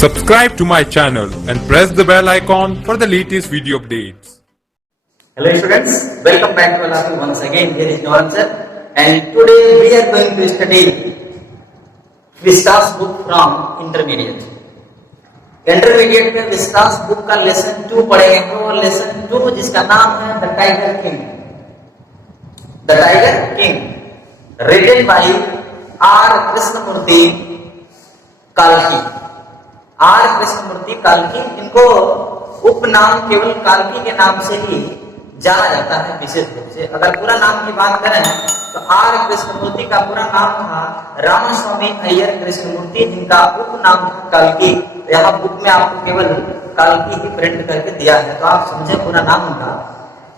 Subscribe to my channel and press the bell icon for the latest video updates. Hello students, welcome back to Alafi once again. Here is Noran sir, and today we are going to study Vistas book from intermediate. Intermediate में Vistas book का lesson 2 पढ़ेंगे हम लोग, lesson 2 जिसका नाम है the tiger king. The tiger king written by R Krishnamurthy काल्की. R Krishnamurthy काल्की, इनको उपनाम केवल काल्की के नाम से ही जाना जाता है विशेष रूप से. अगर पूरा नाम की बात करें तो आर कृष्णमूर्ति का पूरा नाम था रामास्वामी अय्यर कृष्णमूर्ति, जिनका उपनाम था काल्की. यहाँ बुक में आपको केवल काल्की ही प्रिंट करके दिया है, तो आप समझे पूरा नाम उनका.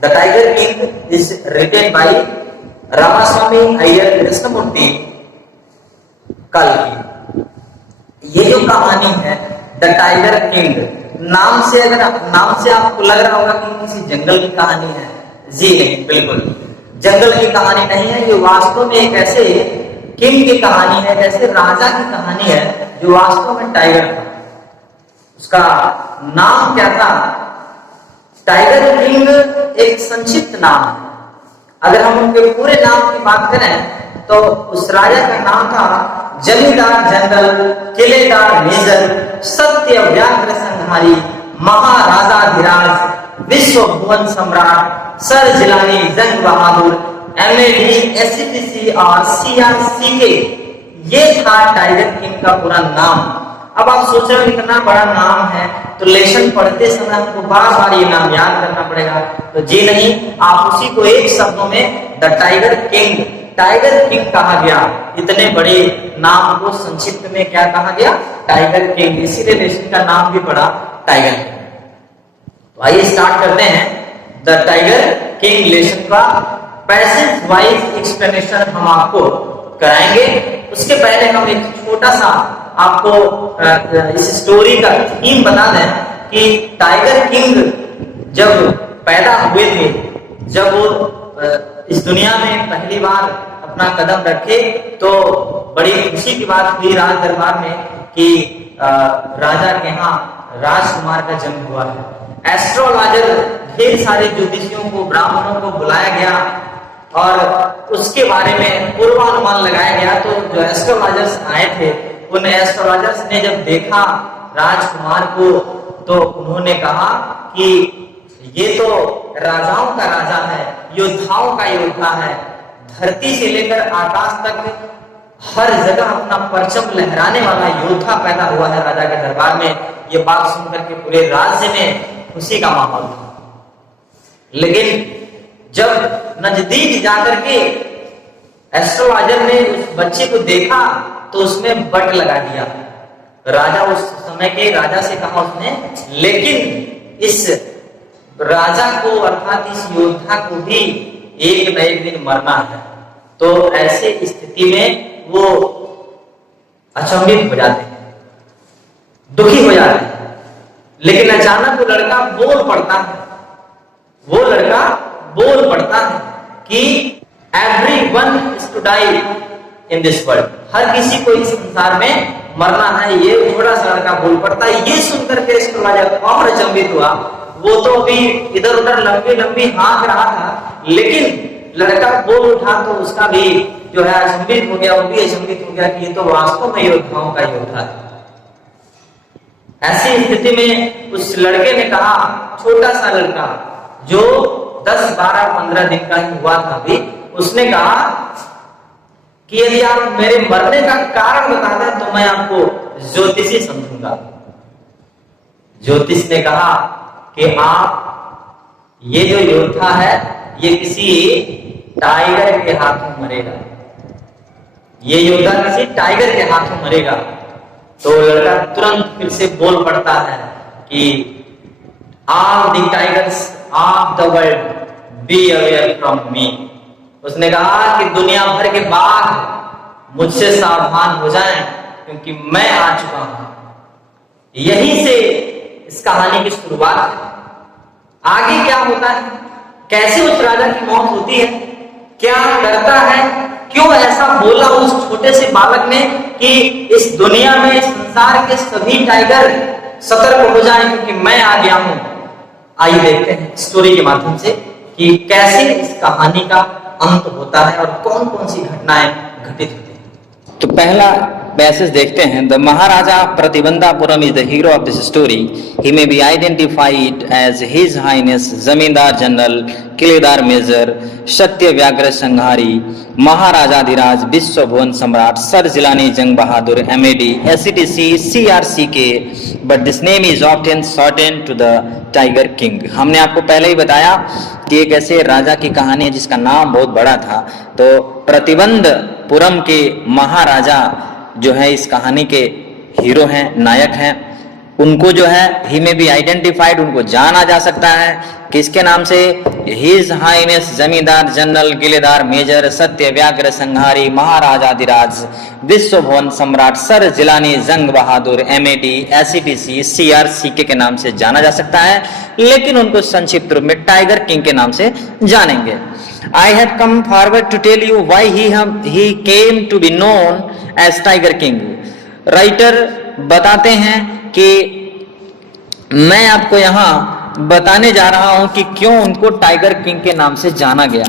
The tiger king is written by Ramaswamy Iyer Krishnamurthy काल्की. ये जो कहानी है द टाइगर किंग, नाम से आपको लग रहा होगा कि किसी जंगल की कहानी है. जी नहीं, बिल्कुल जंगल की कहानी नहीं है. ये वास्तव में एक ऐसे किंग की कहानी है, ऐसे राजा की कहानी है जो वास्तव में टाइगर था. उसका नाम क्या था? टाइगर किंग एक संक्षिप्त नाम है. अगर हम उनके पूरे नाम की बात करें तो उस राजा का नाम था जमींदार जनरल, किलेदार मेजर, सत्य व्याघ्र संहारी, Maharajadhiraja, Vishwa Bhuvan Samrat, sir Jilani Jung Bahadur, MAD, SCPC और CRCK. ये था टाइगर किंग का पूरा नाम. अब आप सोच रहे हो इतना बड़ा नाम है तो लेसन पढ़ते समय आपको बार बार ये नाम याद करना पड़ेगा. तो जी नहीं, आप उसी को एक शब्दों में the tiger king, tiger king कहा गया. इतने बड़े नाम को संक्षिप्त में क्या कहा गया? Tiger king. इसीलिए लेसन का नाम भी पड़ा टाइगर किंग. तो आइए स्टार्ट करते हैं द टाइगर किंग लेसन का पैसेज वाइज एक्सप्लेनेशन हम आपको कराएंगे. उसके पहले हम एक छोटा सा आपको इस स्टोरी का थीम बता दें कि टाइगर किंग जब पैदा हुए थे, जब वो इस दुनिया में पहली बार अपना कदम रखे तो बड़ी खुशी की बात हुई राज दरबार में कि राजा के यहाँ राजकुमार का जन्म हुआ है. एस्ट्रोलॉजर, ढेर सारे ज्योतिषियों को, ब्राह्मणों को बुलाया गया और उसके बारे में पूर्वानुमान लगाया गया. तो जो एस्ट्रोलॉजर्स आए थे, उन एस्ट्रोलॉजर्स ने जब देखा राजकुमार को तो उन्होंने कहा कि ये तो राजाओं का राजा है, योद्धाओं का योद्धा है, धरती से लेकर आकाश तक हर जगह अपना परचम लहराने वाला योद्धा पैदा हुआ है राजा के दरबार में. ये बात सुनकर के पूरे राज्य में खुशी का माहौल था. लेकिन जब नजदीक जाकर के एस्ट्रोलॉजर ने उस बच्चे को देखा तो उसमें बट लगा दिया. राजा उस समय के राजा से कहा उसने, लेकिन इस राजा को अर्थात इस योद्धा को भी एक न एक दिन मरना है. तो ऐसे स्थिति में वो अचंभित हो जाते हैं, दुखी हो जाते हैं. लेकिन अचानक वो लड़का बोल पड़ता है, वो लड़का बोल पड़ता है कि everyone is to die in this world. हर किसी को इस संसार में मरना है. ये थोड़ा सा लड़का बोल पड़ता है. ये सुनकर के एस्ट्रोलॉजर और अचंभित हुआ. वो तो अभी इधर उधर लंबी लंबी हाँक रहा था, लेकिन लड़का बोल उठा तो उसका भी जो है अचंभित हो गया. वो भी अचंभित हो गया कि ये तो वास्तव में योद्धाओं का योद्धा है. ऐसी स्थिति में उस लड़के ने कहा, छोटा सा लड़का जो 10, 12, 15 दिन का ही हुआ था अभी, उसने कहा कि यदि आप मेरे मरने का कारण बता दें तो मैं आपको ज्योतिषी समझूंगा. ज्योतिष ने कहा कि आप ये जो योद्धा है ये किसी टाइगर के हाथों मरेगा. ये योद्धा किसी टाइगर के हाथों मरेगा. तो लड़का तुरंत फिर से बोल पड़ता है कि all the tigers of the world be aware from me. उसने कहा कि दुनिया भर के बाघ मुझसे सावधान हो जाएं, क्योंकि मैं आ चुका हूं. यहीं से इस कहानी की शुरुआत है. आगे क्या होता है, कैसे उस राजा की मौत होती है, क्या करता है, क्यों ऐसा बोला उस छोटे से बालक ने कि इस दुनिया में, इस संसार के सभी टाइगर सतर्क हो जाएं क्योंकि मैं आ गया हूं। आइए देखते हैं स्टोरी के माध्यम से कि कैसे इस कहानी का अंत होता है और कौन कौन सी घटनाएं घटित होती हैं। तो पहला पैसेज देखते हैं। The maharaja Pratibandapuram is the hero of this story. He may be identified as his highness zamindar general Khiledar major Satyavyaghra Samhari Maharajadhiraja Vishwa Bhuvan Samrat sir Jilani Jung Bahadur MAD SCTC CRCK, but this name is often shortened to the tiger king. हमने आपको पहले ही बताया कि एक ऐसे राजा की कहानी है जिसका नाम बहुत बड़ा था। तो प्रतिबंधपुरम के महाराजा जो है इस कहानी के हीरो हैं, नायक हैं। उनको जो है ही में बी आइडेंटिफाइड, उनको जाना जा सकता है किसके नाम से? His highness zamindar general गिलेदार major Satyavyaghra Samhari Maharajadhiraja Vishwa Bhuvan Samrat sir Jilani Jung Bahadur MAD SCTC CRCK के नाम से जाना जा सकता है, लेकिन उनको संक्षिप्त रूप में टाइगर किंग के नाम से जानेंगे। I have come forward to tell you why he came to be known as Tiger King. Writer बताते हैं कि मैं आपको यहाँ बताने जा रहा हूं कि क्यों उनको टाइगर किंग के नाम से जाना गया।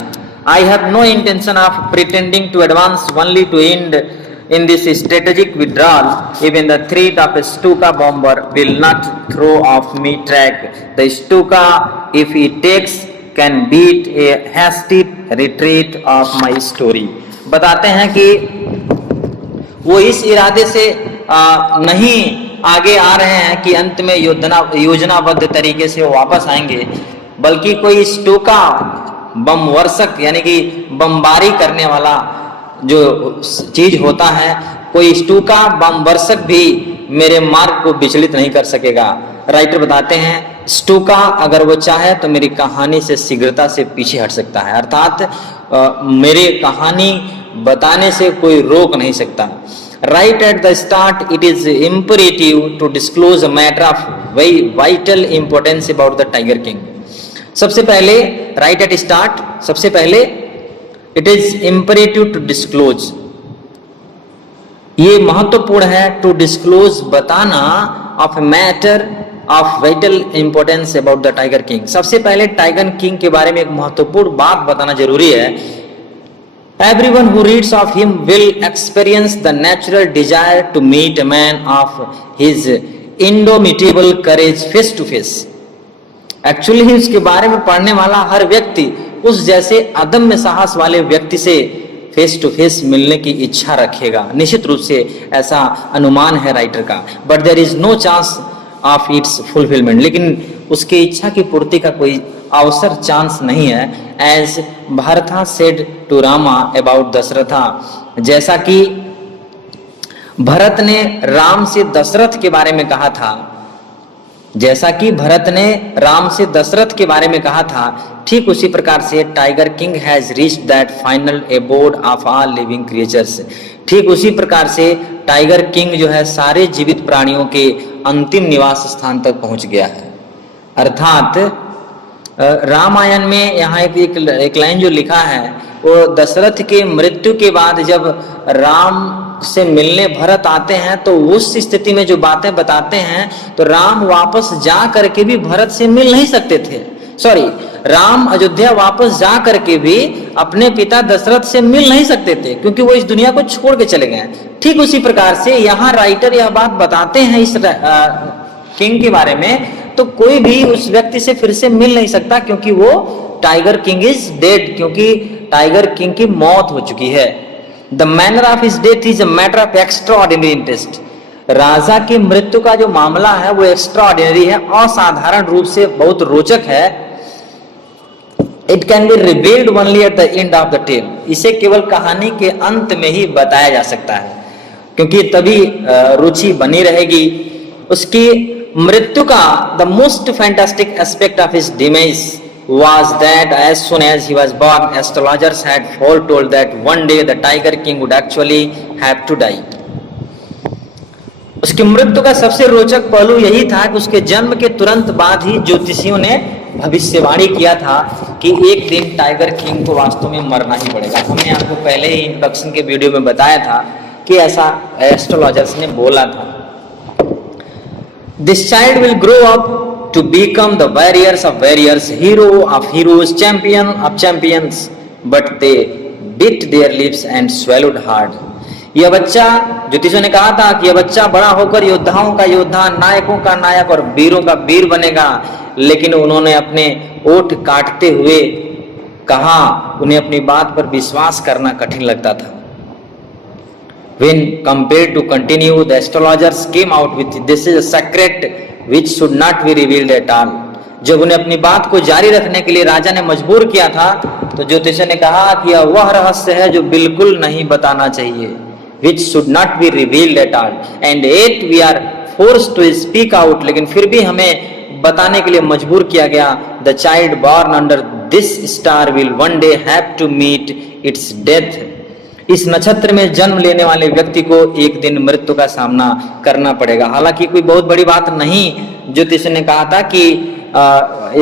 I have no intention of pretending to advance only to end in this strategic withdrawal. Even the threat of a Stuka bomber will not throw off me track. The Stuka, if he takes, can beat a hasty retreat of my story. बताते हैं कि वो इस इरादे से नहीं आगे आ रहे हैं कि अंत में योजनाबद्ध तरीके से वापस आएंगे, बल्कि कोई स्टोका बम वर्षक यानी कि बमबारी करने वाला जो चीज होता है, कोई स्टोका बम वर्षक भी मेरे मार्ग को विचलित नहीं कर सकेगा। राइटर बताते हैं स्टोका अगर वो चाहे तो मेरी कहानी से शीघ्रता से पीछे हट सकता है, अर्थात मेरे कहानी बताने से कोई रोक नहीं सकता। Right at the start, it is imperative to disclose a matter of very vital importance about the Tiger King. सबसे पहले right at start, सबसे पहले it is imperative to disclose, ये महत्वपूर्ण है to disclose बताना of a matter of vital importance about the Tiger King. सबसे पहले टाइगर किंग के बारे में एक महत्वपूर्ण बात बताना जरूरी है। Everyone who reads of him will experience the natural desire to meet a man of his indomitable courage face to face. Actually उसके बारे में पढ़ने वाला हर व्यक्ति उस जैसे अदम्य साहस वाले व्यक्ति से फेस टू फेस मिलने की इच्छा रखेगा, निश्चित रूप से ऐसा अनुमान है राइटर का। But there is no chance of its fulfilment, लेकिन उसकी इच्छा की पूर्ति का कोई अवसर चांस नहीं है। As Bharatha said to Rama about Dasharatha, जैसा कि भरत ने राम से दशरथ के बारे में कहा था, जैसा कि भरत ने राम से दशरथ के बारे में कहा था, ठीक उसी प्रकार से tiger king has reached that final abode of all living creatures. ठीक उसी प्रकार से टाइगर किंग जो है सारे जीवित प्राणियों के अंतिम निवास स्थान तक पहुंच गया है। अर्थात रामायण में यहाँ एक लाइन जो लिखा है वो दशरथ के मृत्यु के बाद जब राम से मिलने भरत आते हैं तो उस स्थिति में जो बातें बताते हैं, तो राम वापस जा करके भी भरत से मिल नहीं सकते थे। राम अयोध्या वापस जा करके भी अपने पिता दशरथ से मिल नहीं सकते थे, क्योंकि वो इस दुनिया को छोड़ के चले गए। ठीक उसी प्रकार से यहाँ राइटर यह बात बताते हैं इस किंग के बारे में, तो कोई भी उस व्यक्ति से फिर से मिल नहीं सकता, क्योंकि वो टाइगर किंग इज डेड, क्योंकि टाइगर किंग की मौत हो चुकी है। The manner of his death is a matter of extraordinary interest. राजा की मृत्यु का जो मामला है वो एक्स्ट्राऑर्डिनरी है, असाधारण रूप से बहुत रोचक है। It can be revealed only at the end of the tale, इसे केवल कहानी के अंत में ही बताया जा सकता है, क्योंकि तभी रुचि बनी रहेगी। उसकी मृत्यु का the most fantastic aspect of his damage was that as soon as he was born, astrologers had foretold that one day the Tiger King would actually have to die. उसकी मृत्यु का सबसे रोचक पहलू यही था कि उसके जन्म के तुरंत बाद ही ज्योतिषियों ने भविष्यवाणी किया था कि एक दिन टाइगर किंग को वास्तव में मरना ही पड़ेगा। हमने आपको पहले ही इंट्रोडक्शन के वीडियो में बताया था कि ऐसा एस्ट्रोलॉजर्स ने बोला था। This child will grow up to become the warriors of warriors, hero of heroes, champion of champions, but they bit their lips and swallowed hard. यह बच्चा, ज्योतिषों ने कहा था कि यह बच्चा बड़ा होकर योद्धाओं का योद्धा, नायकों का नायक और वीरों का वीर बनेगा, लेकिन उन्होंने अपने ओठ काटते हुए कहा, उन्हें अपनी बात पर विश्वास करना कठिन लगता था। When compared to continue, the astrologers came out with this is a secret which should not be revealed at all. जब उन्हें अपनी बात को जारी रखने के लिए राजा ने मजबूर किया था, तो ज्योतिषी ने कहा कि यह वह रहस्य है जो बिल्कुल नहीं बताना चाहिए, which should not be revealed at all, and yet we are forced to speak out. लेकिन फिर भी हमें बताने के लिए मजबूर किया गया। The child born under this star will one day have to meet its death. इस नक्षत्र में जन्म लेने वाले व्यक्ति को एक दिन मृत्यु का सामना करना पड़ेगा। हालांकि कोई बहुत बड़ी बात नहीं, ज्योतिष ने कहा था कि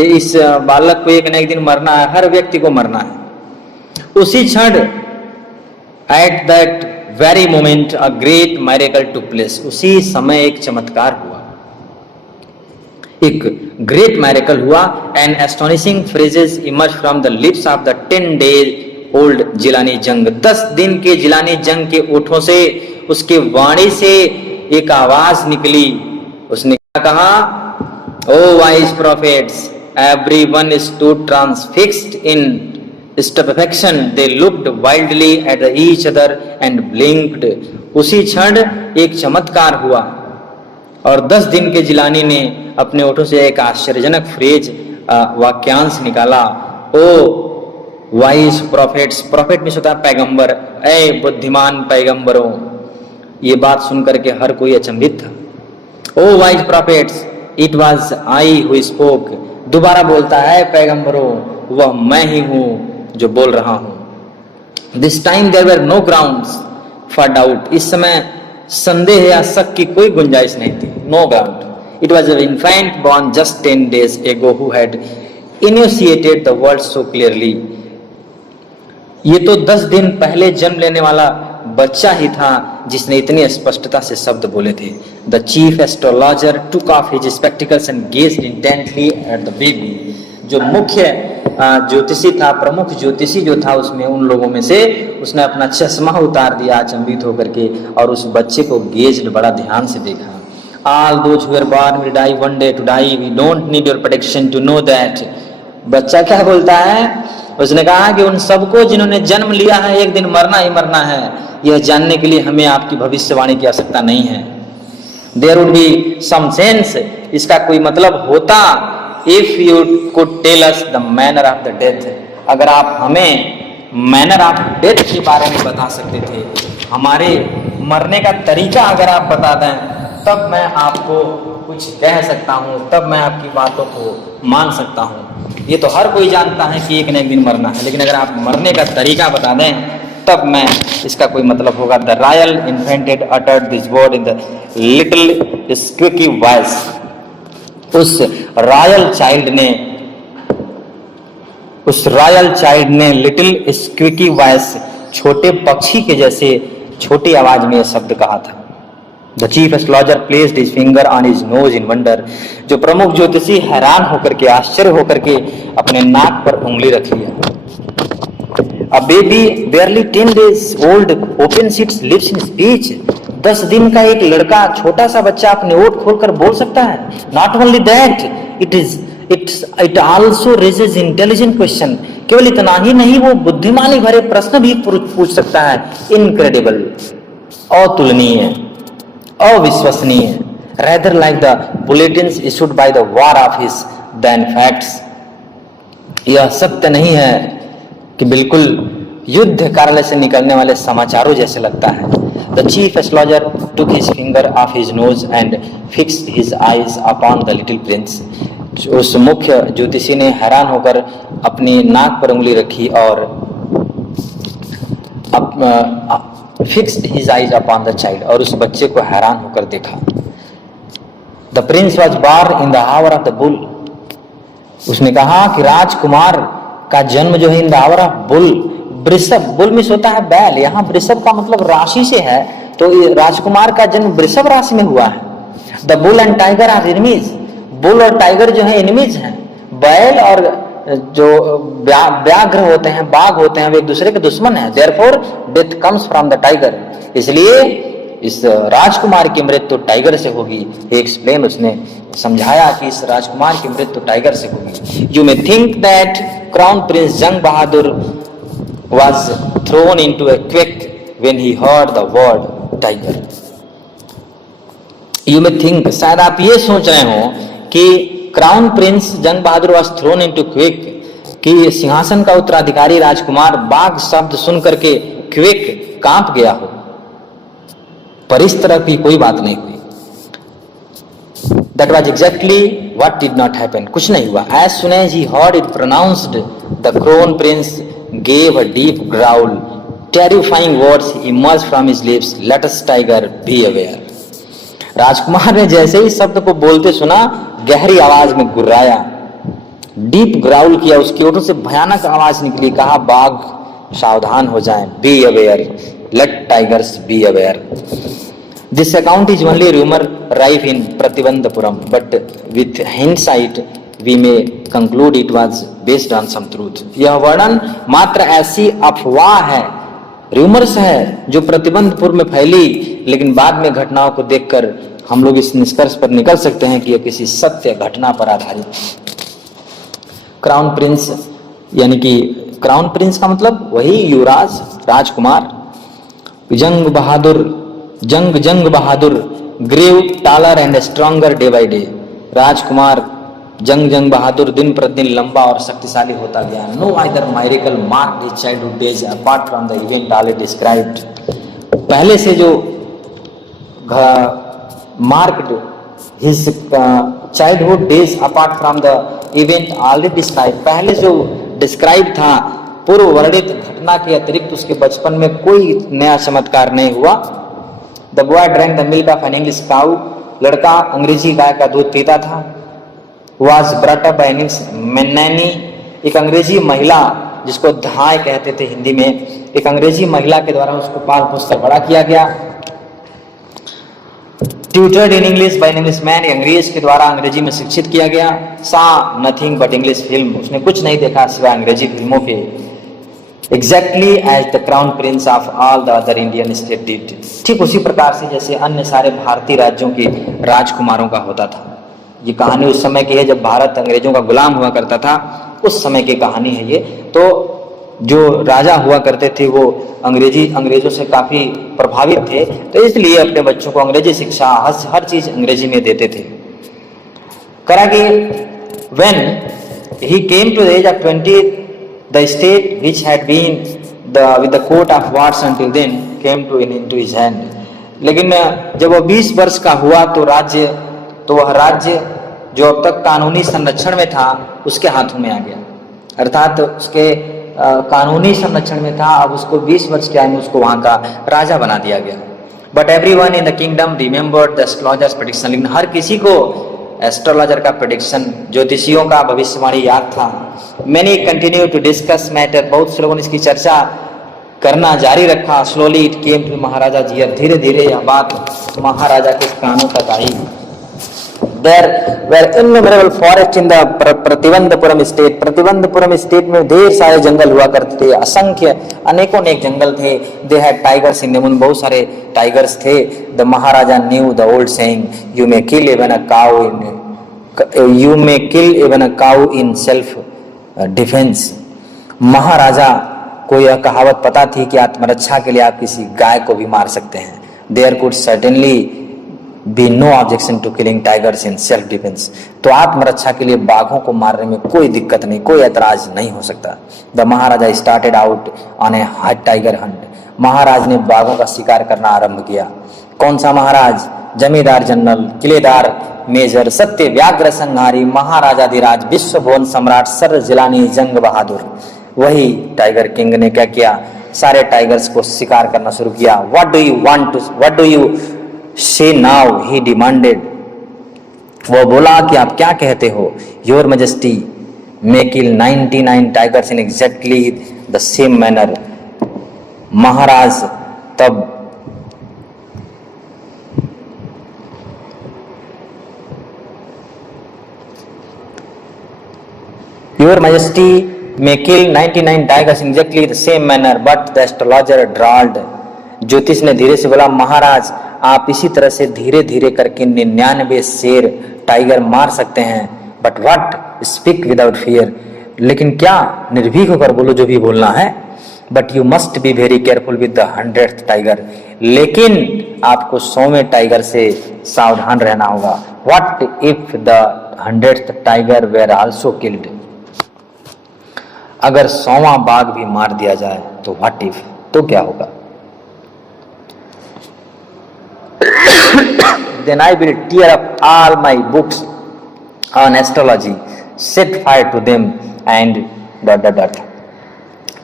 इस बालक को एक न एक दिन मरना है, हर व्यक्ति को मरना है। उसी क्षण at that very moment a great miracle took place, उसी समय एक चमत्कार हुआ, एक ग्रेट मिरेकल हुआ। And astonishing phrases emerge from the lips of the 10 days old Jilani जंग। 10 दिन के जिलानी जंग के ओठों से, उसके वाणी से एक आवाज निकली। उसने क्या कहा? O wise prophets, everyone stood transfixed in stupefaction, they looked wildly at each other and blinked. उसी क्षण एक चमत्कार हुआ और 10 दिन के जिलानी ने अपने ओठों से एक आश्चर्यजनक फ्रेज वाक्यांश निकाला। ओ वाइज प्रॉफिट्स, प्रॉफिट में होता है पैगंबर, ए बुद्धिमान पैगंबरों। ये बात सुनकर के हर कोई अचंभित था। O wise prophets, it was I who spoke. दोबारा बोलता है पैगंबरों, वह मैं ही हूं जो बोल रहा हूं। This time there were no grounds for doubt, इस समय संदेह या शक की कोई गुंजाइश नहीं थी। No ground. It was an infant born just 10 days ago who had initiated the world so clearly. ये तो 10 दिन पहले जन्म लेने वाला बच्चा ही था जिसने इतनी स्पष्टता से शब्द बोले थे। The chief astrologer took off his spectacles and gazed intently at the baby. जो मुख्य ज्योतिषी था, प्रमुख ज्योतिषी जो था उसमें, उन लोगों में से, उसने अपना चश्मा उतार दिया अचंभित होकर के और उस बच्चे को गेज्ड, बड़ा ध्यान से देखा। All those who are born will die one day to die, we don't need your protection to know that. बच्चा क्या बोलता है? उसने कहा कि उन सबको जिन्होंने जन्म लिया है एक दिन मरना ही मरना है, यह जानने के लिए हमें आपकी भविष्यवाणी की आवश्यकता नहीं है। There would be some sense, इसका कोई मतलब होता, if you could tell us the manner of the death, अगर आप हमें मैनर ऑफ डेथ के बारे में बता सकते थे, हमारे मरने का तरीका अगर आप बता दें, तब मैं आपको कुछ कह सकता हूँ, तब मैं आपकी बातों को मान सकता हूँ। ये तो हर कोई जानता है कि एक न एक दिन मरना है, लेकिन अगर आप मरने का तरीका बता दें तब मैं इसका कोई मतलब होगा। The royal infant uttered this word in the little squeaky voice. उस रॉयल चाइल्ड ने लिटिल स्क्विकी वॉइस, छोटे पक्षी के जैसे छोटी आवाज में यह शब्द कहा था। The chief astrologer placed his finger on his nose in wonder. जो प्रमुख ज्योतिषी हैरान होकर के, आश्चर्य होकर के अपने नाक पर उंगली रख लिया। A baby barely 10 days old opens its lips in speech. 10 दिन का एक लड़का, छोटा सा बच्चा अपने ओठ खोलकर बोल सकता है। Not only that, it also raises intelligent question. केवल इतना ही नहीं, वो बुद्धिमानी भरे प्रश्न भी पूछ सकता है। Incredible, अतुलनीय, अविश्वसनीय। rather like the bulletins issued by the war office than facts. यह सत्य नहीं है कि बिल्कुल युद्ध कार्यालय से निकलने वाले समाचारों जैसे लगता है। The chief astrologer took his finger off his nose and fixed his eyes upon the little prince. उस मुख्य ज्योतिषी ने हैरान होकर अपनी नाक पर उंगली रखी और fixed his eyes upon the child, और उस बच्चे को हैरान होकर देखा। The prince was born in the hour of the bull. उसने कहा कि राजकुमार का जन्म जो है in the hour of bull, वृषभ, बुल मिस होता है बैल, यहाँ वृषभ का मतलब राशि से है, तो ये राजकुमार का जन्म वृषभ राशि में हुआ है। The bull and tiger are enemies, bull और टाइगर जो है एनिमीज हैं। बैल और जो व्याघ्र होते हैं, बाघ होते हैं, वे एक दूसरे के दुश्मन हैं। Therefore death comes from the tiger, इसलिए इस राजकुमार की मृत्यु टाइगर से होगी। एक्सप्लेन, उसने समझाया कि इस राजकुमार की मृत्यु टाइगर से होगी। You may think that crown Prince जंग बहादुर was thrown into a quake when he heard the word tiger. You may think, शायद आप ये सोच रहे हो कि क्राउन प्रिंस जंग बहादुर was thrown into quake, कि सिंहासन का उत्तराधिकारी राजकुमार बाघ शब्द सुन करके क्वेक, कांप गया हो, पर इस तरह की कोई बात नहीं हुई। That was exactly what did not happen. कुछ नहीं हुआ। As soon as he heard it pronounced, the crown prince gave a deep growl. Terrifying words emerged from his lips. Let us tiger be aware. राजकुमार ने जैसे ही शब्द को बोलते सुना, गहरी आवाज में गुर्राया, डीप ग्राउल किया, उसकी ओठों से भयानक आवाज निकली, कहा बाघ सावधान हो जाएं, be aware, let tigers be aware. This account is only rumor rife in Pratibandhapuram, but with hindsight we may conclude it was based on some truth. यह वर्णन मात्र ऐसी अफवाह है, रूमर्स है, जो प्रतिबंधपुर में फैली, लेकिन बाद में घटनाओं को देखकर हम लोग इस निष्कर्ष पर निकल सकते हैं कि यह किसी सत्य घटना पर आधारित। क्राउन प्रिंस, यानी कि क्राउन प्रिंस का मतलब वही युवराज, राजकुमार। Jung Bahadur grew taller and stronger day by day. राजकुमार जंग बहादुर दिन प्रतिदिन लंबा और शक्तिशाली होता गया। No other miracle marked his childhood days apart from the event already described. पहले से जो marked his childhood days apart from the event already described, पहले जो डिस्क्राइब था, पूर्व वर्णित घटना के अतिरिक्त उसके बचपन में कोई नया चमत्कार नहीं हुआ। The boy drank the milk of an English cow. लड़का अंग्रेजी गाय का दूध पीता था। Was brought up by nanny, एक अंग्रेजी महिला, जिसको धाय कहते थे हिंदी में, एक अंग्रेजी महिला के द्वारा उसको पाल पोस कर बड़ा किया गया। Tutored in English by an Englishman, अंग्रेज के द्वारा अंग्रेजी में शिक्षित किया गया। Saw nothing but English film, उसने कुछ नहीं देखा सिवाय अंग्रेजी फिल्मों के। Exactly as the crown prince of all the other Indian states did, ठीक उसी प्रकार से जैसे अन्य सारे भारतीय राज्यों के राजकुमारों का होता था। ये कहानी उस समय की है जब भारत अंग्रेजों का गुलाम हुआ करता था, उस समय की कहानी है ये। तो जो राजा हुआ करते थे वो अंग्रेजों से काफी प्रभावित थे, तो इसलिए अपने बच्चों को अंग्रेजी शिक्षा, हर चीज अंग्रेजी में देते थे। करा कि when he came to the age of 20, the state which had been with the coat of wards until then came into his hand. लेकिन जब वह 20 वर्ष का हुआ तो वह राज्य जो अब तक कानूनी संरक्षण में था उसके हाथों में आ गया, अर्थात उसके कानूनी संरक्षण में था, अब उसको 20 वर्ष के आयु में उसको वहां का राजा बना दिया गया। But everyone in the kingdom remembered the astrologers prediction, लेकिन हर किसी को एस्ट्रोलॉजर का प्रेडिक्शन, ज्योतिषियों का भविष्यवाणी याद था। Many continue to discuss matter, बहुत से लोगों ने इसकी चर्चा करना जारी रखा। Slowly it came to महाराजा जी, धीरे धीरे यह बात महाराजा के कानों तक आई। There were innumerable forests in the Pratibandapuram state, Pratibandapuram state में ढेर सारे जंगल हुआ करते थे, असंख्य अनेकों अनेक जंगल थे। They had tigers in them, उन बहुत सारे टाइगर्स थे। The Maharaja knew the old saying, you may kill even a cow in self defence. महाराजा को यह कहावत पता थी कि आत्मरक्षा के लिए आप किसी गाय को भी मार सकते हैं। There could certainly be no objection to killing tigers in self defense, तो आत्मरक्षा के लिए बाघों को मारने में कोई दिक्कत नहीं, कोई ऐतराज नहीं हो सकता। The Maharaja started out on a tiger hunt, महाराज ने बाघों का शिकार करना आरंभ किया। कौन सा महाराज? जमींदार जनरल, किलेदार मेजर, सत्य व्याघ्र संहारी, महाराजाधिराज, विश्व भुवन सम्राट सर जिलानी जंग बहादुर। वही टाइगर किंग ने क्या किया? सारे टाइगर्स को शिकार करना शुरू किया। What do you say now? he demanded, वो बोला कि आप क्या कहते हो? Your majesty, may kill 99 tigers in exactly the same manner. महाराज तब Your Majesty may kill 99 tigers in exactly the same manner, but the astrologer drawled. ज्योतिष ने धीरे से बोला, महाराज आप इसी तरह से धीरे धीरे करके 99 शेर टाइगर मार सकते हैं, but what speak without fear, लेकिन क्या निर्भीक होकर बोलो जो भी बोलना है, but you must be very careful with the 100th tiger, लेकिन आपको 100वें टाइगर से सावधान रहना होगा. What if the 100th tiger where also killed, अगर 100वां बाघ भी मार दिया जाए तो व्हाट इफ, तो क्या होगा. Then I will tear up all my books on astrology, set fire to them and ...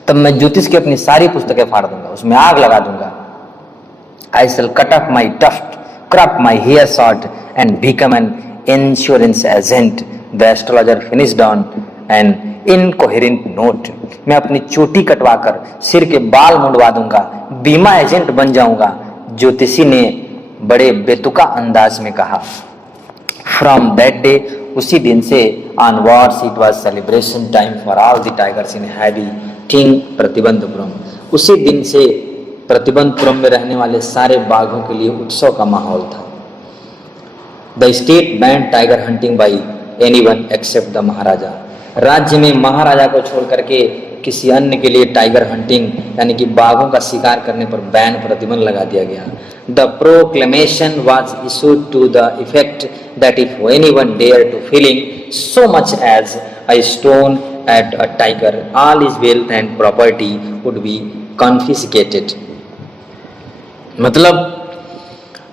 तब मैं ज्योतिष की अपनी सारी पुस्तकें फाड़ दूंगा, उसमें आग लगा दूंगा. I shall cut off my tuft, crop my hair short and become an insurance agent. The astrologer finished on an incoherent note. मैं अपनी चोटी कटवाकर सिर के बाल मुंडवा दूंगा, बीमा एजेंट बन जाऊंगा. ज्योतिषी ने बड़े बेतुका अंदाज में कहा. फ्रॉम दैट डे, उसी दिन से onwards it was celebration time for all the tigers in heavy king Pratibandapuram. उसी दिन से प्रतिबंधपुरम में रहने वाले सारे बाघों के लिए उत्सव का माहौल था. The state banned tiger hunting by anyone except the maharaja. राज्य में महाराजा को छोड़ करके किसी अन्य के लिए टाइगर हंटिंग यानी कि बाघों का शिकार करने पर बैन प्रतिबंध लगा दिया गया. The proclamation was issued to the effect that if anyone dare to fling so much as a stone at a tiger, all his wealth and property would be confiscated. मतलब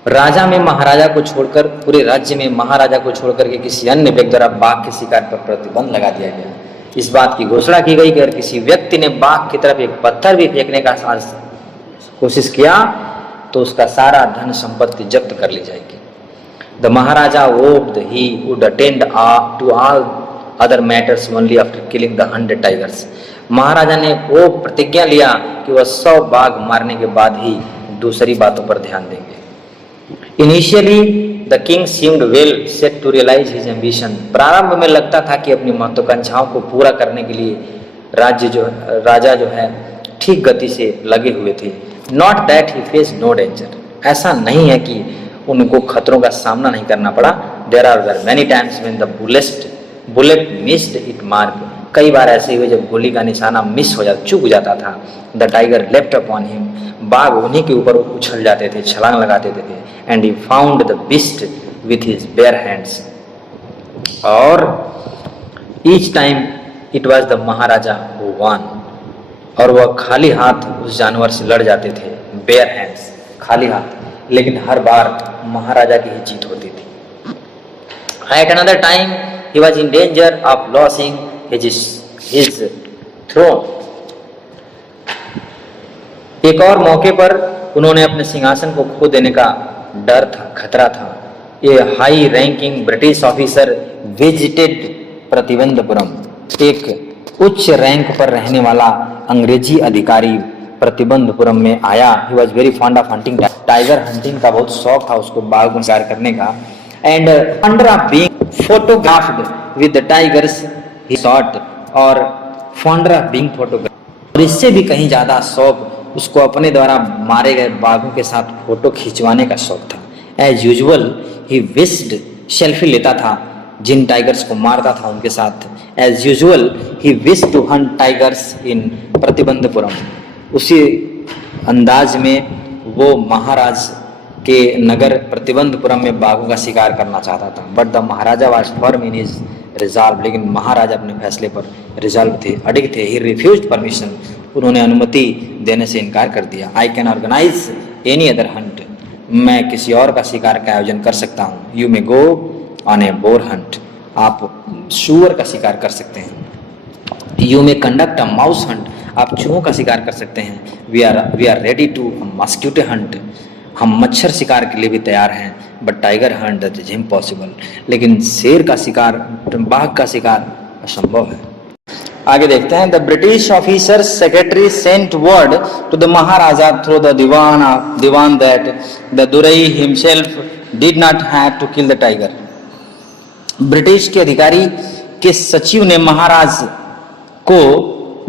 राजा में महाराजा को छोड़कर, पूरे राज्य में महाराजा को छोड़कर के किसी अन्य व्यक्ति द्वारा बाघ के शिकार पर प्रतिबंध लगा दिया गया. इस बात की घोषणा की गई कि अगर किसी व्यक्ति ने बाघ की तरफ एक पत्थर भी फेंकने का कोशिश किया तो उसका सारा धन संपत्ति जब्त कर ली जाएगी. The maharaja vowed he would attend to all other matters only after killing the 100 tigers. महाराजा ने वो प्रतिज्ञा लिया कि वह 100 बाघ मारने के बाद ही दूसरी बातों पर ध्यान देंगे. Initially the king seemed well set to realise his ambition. प्रारंभ में लगता था कि अपनी महत्वाकांक्षाओं को पूरा करने के लिए राजा जो है ठीक गति से लगे हुए थे. Not that he face no danger, ऐसा नहीं है कि उनको खतरों का सामना नहीं करना पड़ा. There are many times when the bullet missed it mark. कई बार ऐसे हुए जब गोली का निशाना मिस हो जाता, चूक जाता था. The tiger left upon him. बाघ उन्हीं के ऊपर उछल जाते थे, छलांग लगा देते थे. And he found the beast with his bare hands. और each time it was the maharaja who won. और वह खाली हाथ उस जानवर से लड़ जाते थे, बेयर हैंड्स, खाली हाथ, लेकिन हर बार महाराजा की ही जीत होती थी. At another time he was in danger of losing his throne. एक और मौके पर उन्होंने अपने सिंहासन को खो देने का डर था, खतरा था. ये high ranking British officer visited Pratibandapuram. एक उच्च रैंक पर रहने वाला अंग्रेजी अधिकारी प्रतिबंधपुरम में आया. He was very fond of hunting. Tiger hunting का बहुत शौक था उसको, बाघ को शिकार करने का. And fond of being photographed with the tigers he shot. और फॉन्ड ऑफ बीइंग फोटोग्राफ, और इससे भी कहीं ज्यादा शौक उसको अपने द्वारा मारे गए बाघों के साथ फोटो खिंचवाने का शौक था. As usual he wished, selfie लेता था जिन टाइगर्स को मारता था उनके साथ. As usual he wish to hunt tigers in Pratibandhapuram. उसी अंदाज में वो महाराज के नगर प्रतिबंधपुरम में बाघों का शिकार करना चाहता था. But the Maharaja was firm in his resolve. लेकिन महाराजा अपने फैसले पर रिजॉल्व थे, अडिग थे. He refused permission. उन्होंने अनुमति देने से इनकार कर दिया. I can organise any other hunt. मैं किसी और का शिकार का आयोजन कर सकता हूँ. You may go on a boar hunt. आप शुअर का शिकार कर सकते हैं. You may conduct a mouse hunt. आप चूहों का शिकार कर सकते हैं. We are ready to mosquito hunt. हम मच्छर शिकार के लिए भी तैयार हैं. But tiger hunt that is impossible. लेकिन शेर का शिकार, बाघ का शिकार असंभव है. आगे देखते हैं, the British officer secretary sent word to the Maharaja through the Dewan that the Durai himself did not have to kill the tiger. British के अधिकारी के सचिव ने महाराज को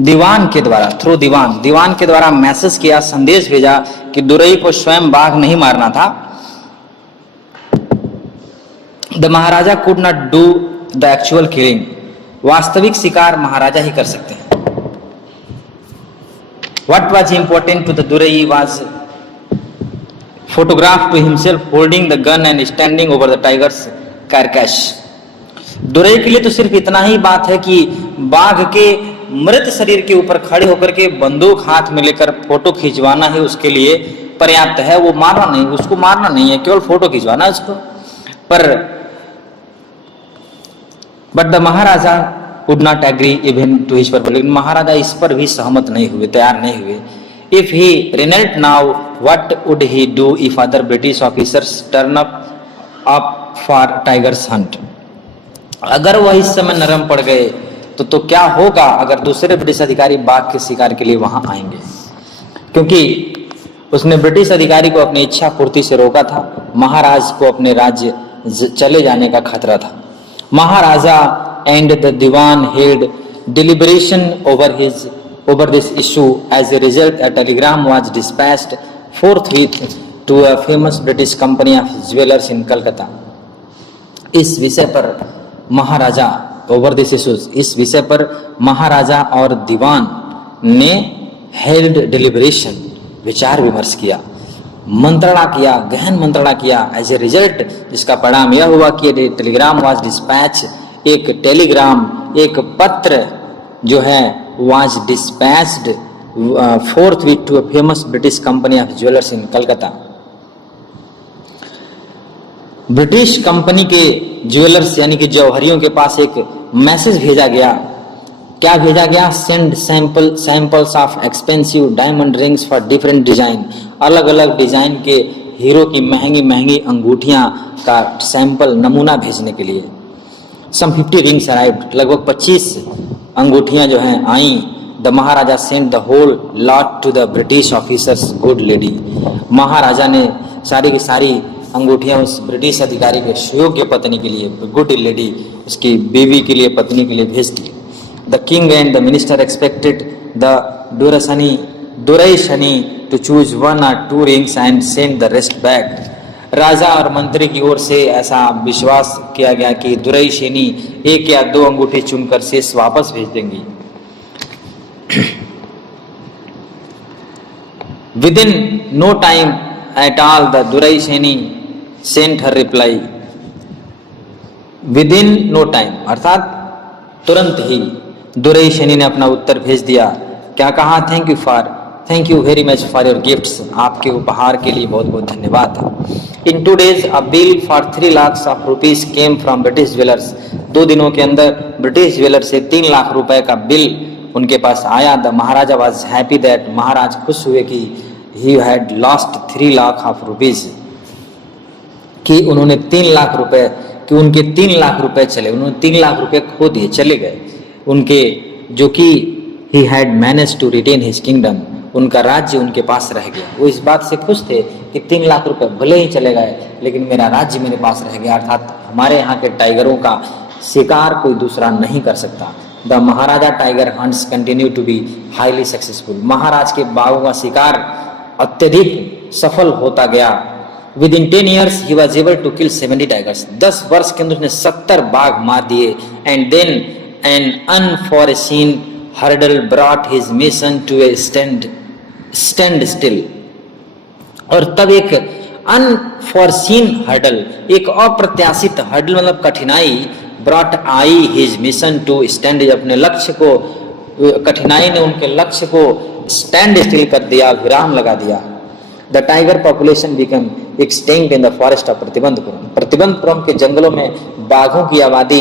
दीवान के द्वारा, थ्रू दीवान के द्वारा मैसेज किया, संदेश भेजा कि दुरई को स्वयं बाघ नहीं मारना था। The Maharaja could not do the actual killing, वास्तविक शिकार महाराजा ही कर सकते हैं। What was important to the Durai was photographed to himself holding the gun and standing over the tiger's carcass। Durai के लिए तो सिर्फ इतना ही बात है कि बाघ के मृत शरीर के ऊपर खड़े होकर के बंदूक हाथ में लेकर फोटो खिंचवाना ही उसके लिए पर्याप्त है। वो मारना नहीं, उसको मारना नहीं है, केवल फोटो खिंचवाना उसको। पर but the Maharaja would not agree even to his purpose, लेकिन महाराजा इस पर भी सहमत नहीं हुए, तैयार नहीं हुए। If he relent now what would he do if other British officers turn up for tigers hunt. अगर वह इस समय नरम पड़ गए तो क्या होगा अगर दूसरे ब्रिटिश अधिकारी बाघ के शिकार के लिए वहां आएंगे, क्योंकि उसने ब्रिटिश अधिकारी को अपनी इच्छा पूर्ति से रोका था। महाराज को अपने राज्य चले जाने का खतरा था। Maharaja and the dewan held deliberation over this issue. As a result, a telegram was dispatched forthwith to a famous British company of jewelers in Calcutta। इस विषय पर महाराजा ओवर दिस इश्यूज, इस विषय पर महाराजा और दीवान ने हेल्ड डिलिबरेशन, विचार विमर्श किया, मंत्रणा किया, गहन मंत्रणा किया। एज ए रिजल्ट, जिसका परिणाम यह हुआ कि टेलीग्राम वाज डिस्पैच, एक टेलीग्राम, एक पत्र जो है was dispatched forthwith to a famous British company of jewelers in Calcutta. British company के ज्वेलर्स यानी कि जौहरियों के पास एक मैसेज भेजा गया। क्या भेजा गया? Send samples of expensive diamond rings for different design, अलग अलग डिजाइन के हीरो की महंगी महंगी अंगूठियां का सैंपल, नमूना भेजने के लिए। सम 50 रिंग्स अराइव्ड, लगभग 25 अंगूठियां जो हैं आई। The maharaja send the whole lot to the British officers good lady. महाराजा ने सारी की सारी अंगूठियां उस ब्रिटिश अधिकारी के सुयोग्य पत्नी के लिए, गुड लेडी, उसकी बीवी के लिए, पत्नी के लिए भेज दी। The king and the minister expected the duraisani to choose 1 or 2 rings and send the rest back। राजा और मंत्री की ओर से ऐसा विश्वास किया गया कि दुरईशनी 1 या 2 अंगूठी चुनकर शेष वापस भेज देंगी। Within no time at all, the Duraisheni sent her reply। Within no time, अर्थात तुरंत ही दुरईशनी ने अपना उत्तर भेज दिया। क्या कहा? Thank you very much for your gifts, आपके उपहार के लिए बहुत बहुत धन्यवाद। इन 2 days a bill for 3 lakhs of rupees came from British jewelers। 2 दिनों के अंदर ब्रिटिश ज्वेलर से 3 लाख रुपए का बिल उनके पास आया। The maharaja was happy that, महाराज खुश हुए कि he had lost 3 lakh of rupees, कि उन्होंने 3 लाख रुपए, कि उनके 3 लाख रुपए चले, उन्होंने 3 लाख रुपए खो दिए, चले गए उनके, जो कि he had manage to retain his kingdom, उनका राज्य उनके पास रह गया। वो इस बात से खुश थे कि 3 लाख रुपए भले ही चले गए लेकिन मेरा राज्य मेरे पास रह गया, अर्थात हमारे यहाँ के टाइगरों का शिकार कोई दूसरा नहीं कर सकता। The maharaja tiger hunts continue to be highly successful. महाराज के बाघों का शिकार अत्यधिक सफल होता गया। Within 10 years he was able to kill 70 tigers. 10 वर्ष के अंदर उसने 70 बाघ मार दिए। And then an unforeseen hurdle brought his mission to a standstill. और तब एक अनफॉरसीन हर्डल, एक अप्रत्याशित हर्डल मतलब कठिनाई, brought I his mission to stand, अपने लक्ष्य को, कठिनाई ने उनके लक्ष्य को स्टैंड स्टिल कर दिया, विराम लगा दिया। The tiger population become extinct in the forest of Pratibandapuram. Pratibandapuram के जंगलों में बाघों की आबादी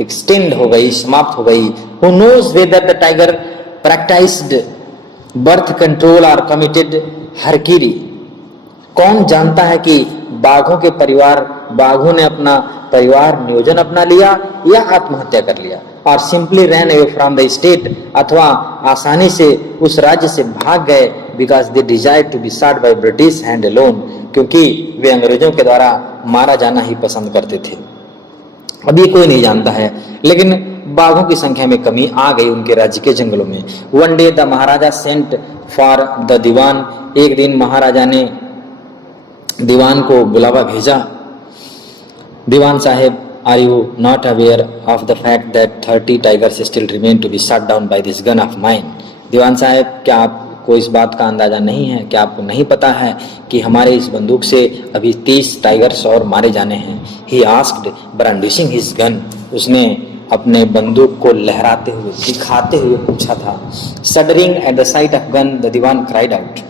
एक्सटेंड हो गई, समाप्त हो गई। Who knows whether the tiger practiced birth control or committed harakiri? कौन जानता है कि बाघों के परिवार, बाघों ने अपना परिवार नियोजन अपना लिया या आत्महत्या कर लिया। और simply ran away from the state, अथवा आसानी से उस राज्य से भाग गए, because they desire to be shot by British hand alone, क्योंकि वे अंग्रेजों के द्वारा मारा जाना ही पसंद करते थे। अभी कोई नहीं जानता है, लेकिन बाघों की संख्या में कमी आ गई उनके राज्य के जंगलों में। One day the maharaja sent for the dewan, एक दिन महाराजा ने दीवान को बुलावा भेजा। Dewan saheb, are you not aware of the fact that 30 tigers still remain to be shot down by this gun of mine? दीवान साहब, क्या आपको इस बात का अंदाजा नहीं है, क्या आपको नहीं पता है कि हमारे इस बंदूक से अभी 30 टाइगर्स और मारे जाने हैं? He asked brandishing his gun, उसने अपने बंदूक को लहराते हुए, दिखाते हुए पूछा था। Shuddering at the sight of gun the dewan cried out,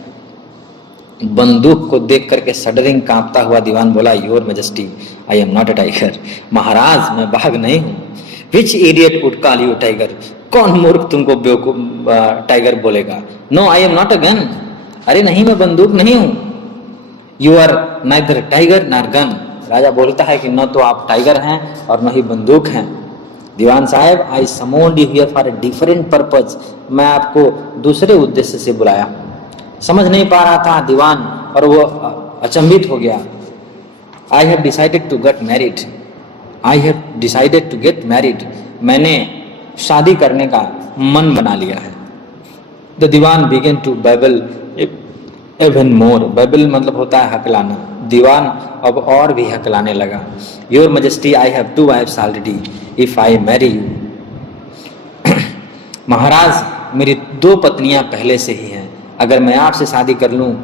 बंदूक को देख करके सडरिंग कांपता हुआ दीवान बोला, your majesty I am not a tiger, महाराज मैं बाघ नहीं हूँ। Which idiot would call you tiger, कौन मूर्ख तुमको बेवकूफ टाइगर बोलेगा? No I am not a gun, अरे नहीं मैं बंदूक नहीं हूँ। You are neither tiger nor gun, राजा बोलता है कि न तो आप टाइगर हैं और न ही बंदूक हैं। Dewan sahib, I summoned you here for a different purpose, मैं आपको दूसरे उद्देश्य से बुलाया। समझ नहीं पा रहा था दीवान, और वो अचंभित हो गया। I have decided to get married, I have decided to get married, मैंने शादी करने का मन बना लिया है। The dewan began to babble even more, babble मतलब होता है हकलाना, दीवान अब और भी हकलाने लगा। Your majesty I have 2 wives already, if I marry you, महाराज मेरी 2 पत्नियां पहले से ही हैं, अगर मैं आपसे शादी कर लूं,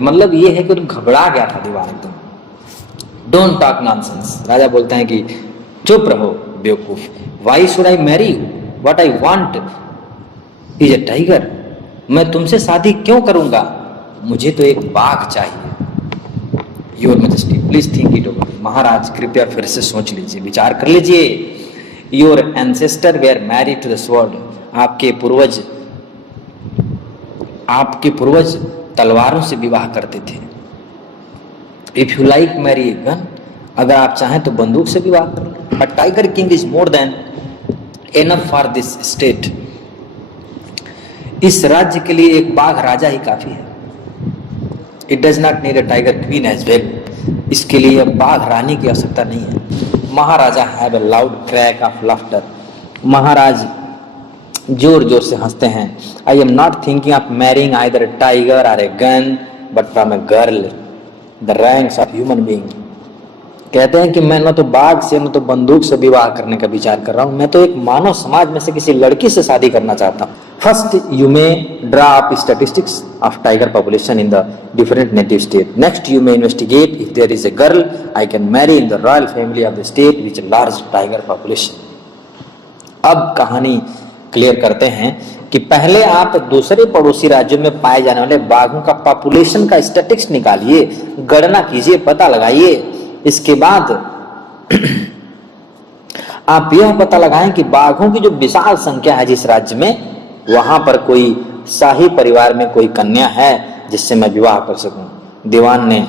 मतलब ये है कि तुम घबरा गया था दीवान एकदम। डोंट टॉक नॉनसेंस, राजा बोलते हैं कि चुप रहो बेवकूफ। Why should I marry you, what I want is a tiger, मैं तुमसे शादी क्यों करूंगा, मुझे तो एक बाघ चाहिए। Your majesty please think it over, महाराज कृपया फिर से सोच लीजिए, विचार कर लीजिए। Your ancestor were married to the sword, आपके पूर्वज तलवारों से विवाह करते थे। If you like marry a gun, अगर आप चाहें तो बंदूक से विवाह कर लें। A tiger king is more than enough for this state, इस राज्य के लिए एक बाघ राजा ही काफी है। It does not need a tiger queen as well, इसके लिए बाघ रानी की आवश्यकता नहीं है। Maharaja have a loud crack of laughter, महाराज जोर जोर से हंसते हैं। I am not thinking of marrying either a tiger और a gun but from a girl, the ranks of human being, कहते हैं कि मैं न तो बाघ से न तो बंदूक से विवाह करने का विचार कर रहा हूं, मैं तो एक मानव समाज में से किसी लड़की से शादी करना चाहता हूं। First you may draw up statistics of tiger population in the different native state, next you may investigate if there is a girl I can marry in the royal family of the state which large tiger population. अब कहानी clear करते हैं कि पहले आप दूसरे पड़ोसी राज्यों में पाए जाने वाले बाघों का पॉपुलेशन का स्टैटिस्टिक्स निकालिए, गणना कीजिए, पता लगाइए। इसके बाद आप यह पता लगाएं कि बाघों की जो विशाल संख्या है जिस राज्य में, वहां पर कोई शाही परिवार में कोई कन्या है जिससे मैं विवाह कर सकूं। दीवान ने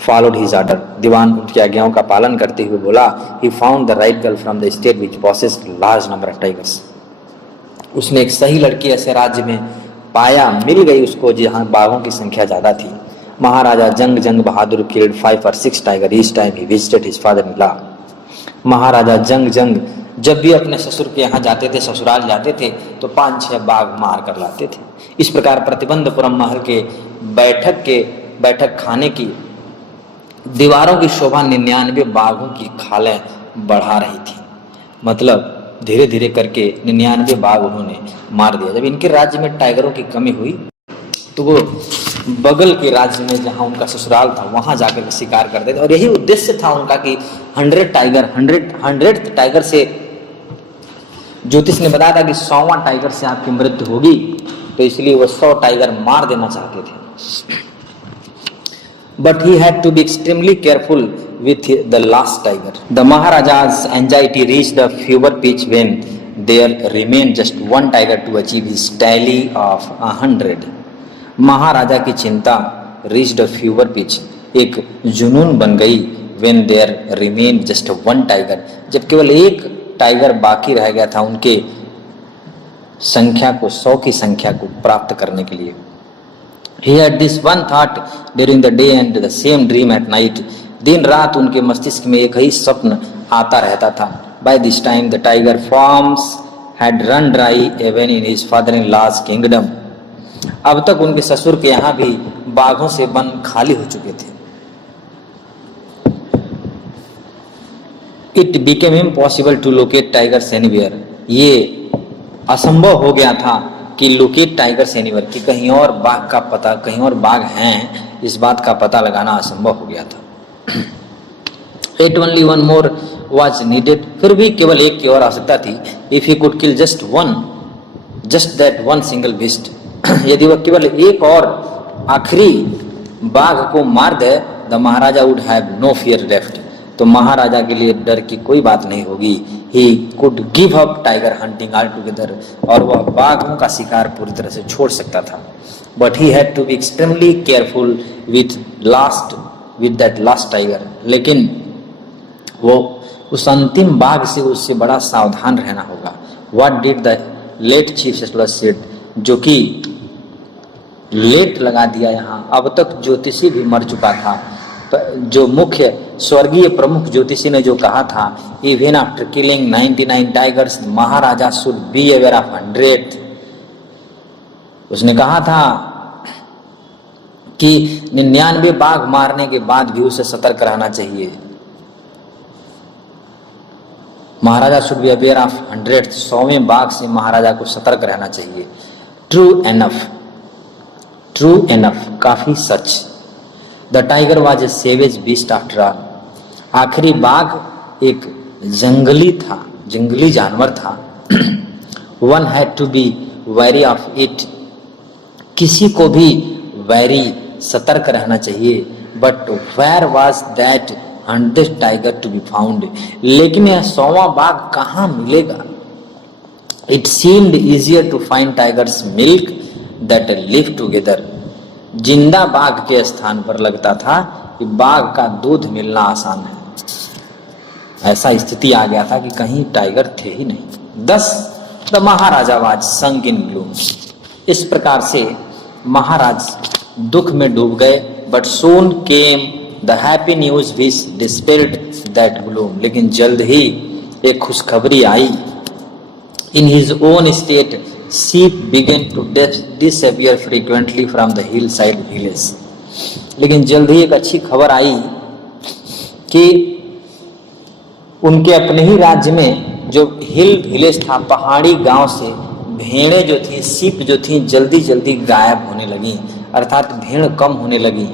फॉलोड हिज ऑर्डर, दीवान उनकी आज्ञाओं का पालन करते हुए बोला, he found the right girl from the state which possessed large number of tigers, उसने एक सही लड़की ऐसे राज्य में पाया, मिल गई उसको जहां बाघों की संख्या ज्यादा थी। Maharaja Jung Bahadur killed 5 or 6 tiger each time he visited his father in law, महाराजा जंग जब भी अपने ससुर के यहाँ जाते थे, ससुराल जाते थे, तो 5-6 बाघ मार कर लाते थे। इस प्रकार प्रतिबंधपुरम महल के बैठक खाने की दीवारों की शोभा 99 बाघों की खालें बढ़ा रही थी। मतलब धीरे धीरे करके 99 बाघ उन्होंने मार दिया। जब इनके राज्य में टाइगरों की कमी हुई तो वो बगल के राज्य में जहां उनका ससुराल था वहां जाकर के शिकार करते थे, और यही उद्देश्य था उनका कि 100 टाइगर से, ज्योतिष ने बताया था कि 100वां टाइगर से आपकी मृत्यु होगी, तो इसलिए वो 100 टाइगर मार देना चाहते थे। But he had to be extremely careful with the last tiger. The Maharaja's anxiety reached a fever pitch when there remained just 1 tiger to achieve his tally of 100. महाराजा की चिंता reached a fever pitch, एक जुनून बन गई when there remained just 1 tiger, जब केवल एक tiger बाकी रह गया था उनके संख्या को 100 की संख्या को प्राप्त करने के लिए। He had this one thought during the day and the same dream at night. दिन रात उनके मस्तिष्क में एक ही स्वप्न आता रहता था। By this time the tiger farms had run dry even in his father-in-law's kingdom. अब तक उनके ससुर के यहाँ भी बाघों से वन खाली हो चुके थे। It became impossible to locate tigers anywhere. ये असंभव हो गया था कि लोकेट टाइगर्स एनीवेयर, कि कहीं और बाघ का पता, कहीं और बाघ हैं, इस बात का पता लगाना असंभव हो गया था। Yet only one more was needed. फिर भी केवल एक की और आवश्यकता थी। If he could kill just one, just that one single beast. यदि वह केवल एक और आखिरी बाघ को मार दे, the Maharaja would have no fear left. तो महाराजा के लिए डर की कोई बात नहीं होगी। He could give up tiger hunting altogether. और वह बाघों का शिकार पूरी तरह से छोड़ सकता था। But he had to be extremely careful with that last tiger. लेकिन वो उस अंतिम बाघ से उससे बड़ा सावधान रहना होगा। What did the late chief justice said? जो कि लेट लगा दिया यहाँ, अब तक ज्योतिषी भी मर चुका था। जो मुख्य स्वर्गीय प्रमुख ज्योतिषी ने जो कहा था, even after killing 99 tigers Maharaja should be aware of 100। उसने कहा था कि 99 बाघ मारने के बाद भी उसे सतर्क रहना चाहिए। महाराजा शुड बी अवेयर ऑफ 100, 100वें बाघ से महाराजा को सतर्क रहना चाहिए। ट्रू एनफ, काफी सच। The tiger was a savage beast after all. आखिरी बाघ एक जंगली जानवर था। One had to be wary of it, किसी को भी वेरी सतर्क रहना चाहिए। But where was that 100th tiger to be found? लेकिन यह 100वां बाघ कहाँ मिलेगा? It seemed easier to find tigers milk that live together. जिंदा बाघ के स्थान पर लगता था कि बाघ का दूध मिलना आसान है। ऐसा स्थिति आ गया था कि कहीं टाइगर थे ही नहीं। 10 the Maharaja was sunk in gloom. इस प्रकार से महाराज दुख में डूब गए। But soon came the happy news which dispelled that gloom. लेकिन जल्द ही एक खुशखबरी आई। In his own state sheep began to disappear frequently from the hillside villages. लेकिन जल्द ही एक अच्छी खबर आई कि उनके अपने ही राज्य में जो हिल विलेज था, पहाड़ी गांव से भेड़ें जो थी, सीप जो थी, जल्दी जल्दी गायब होने लगी, अर्थात भेड़ कम होने लगी।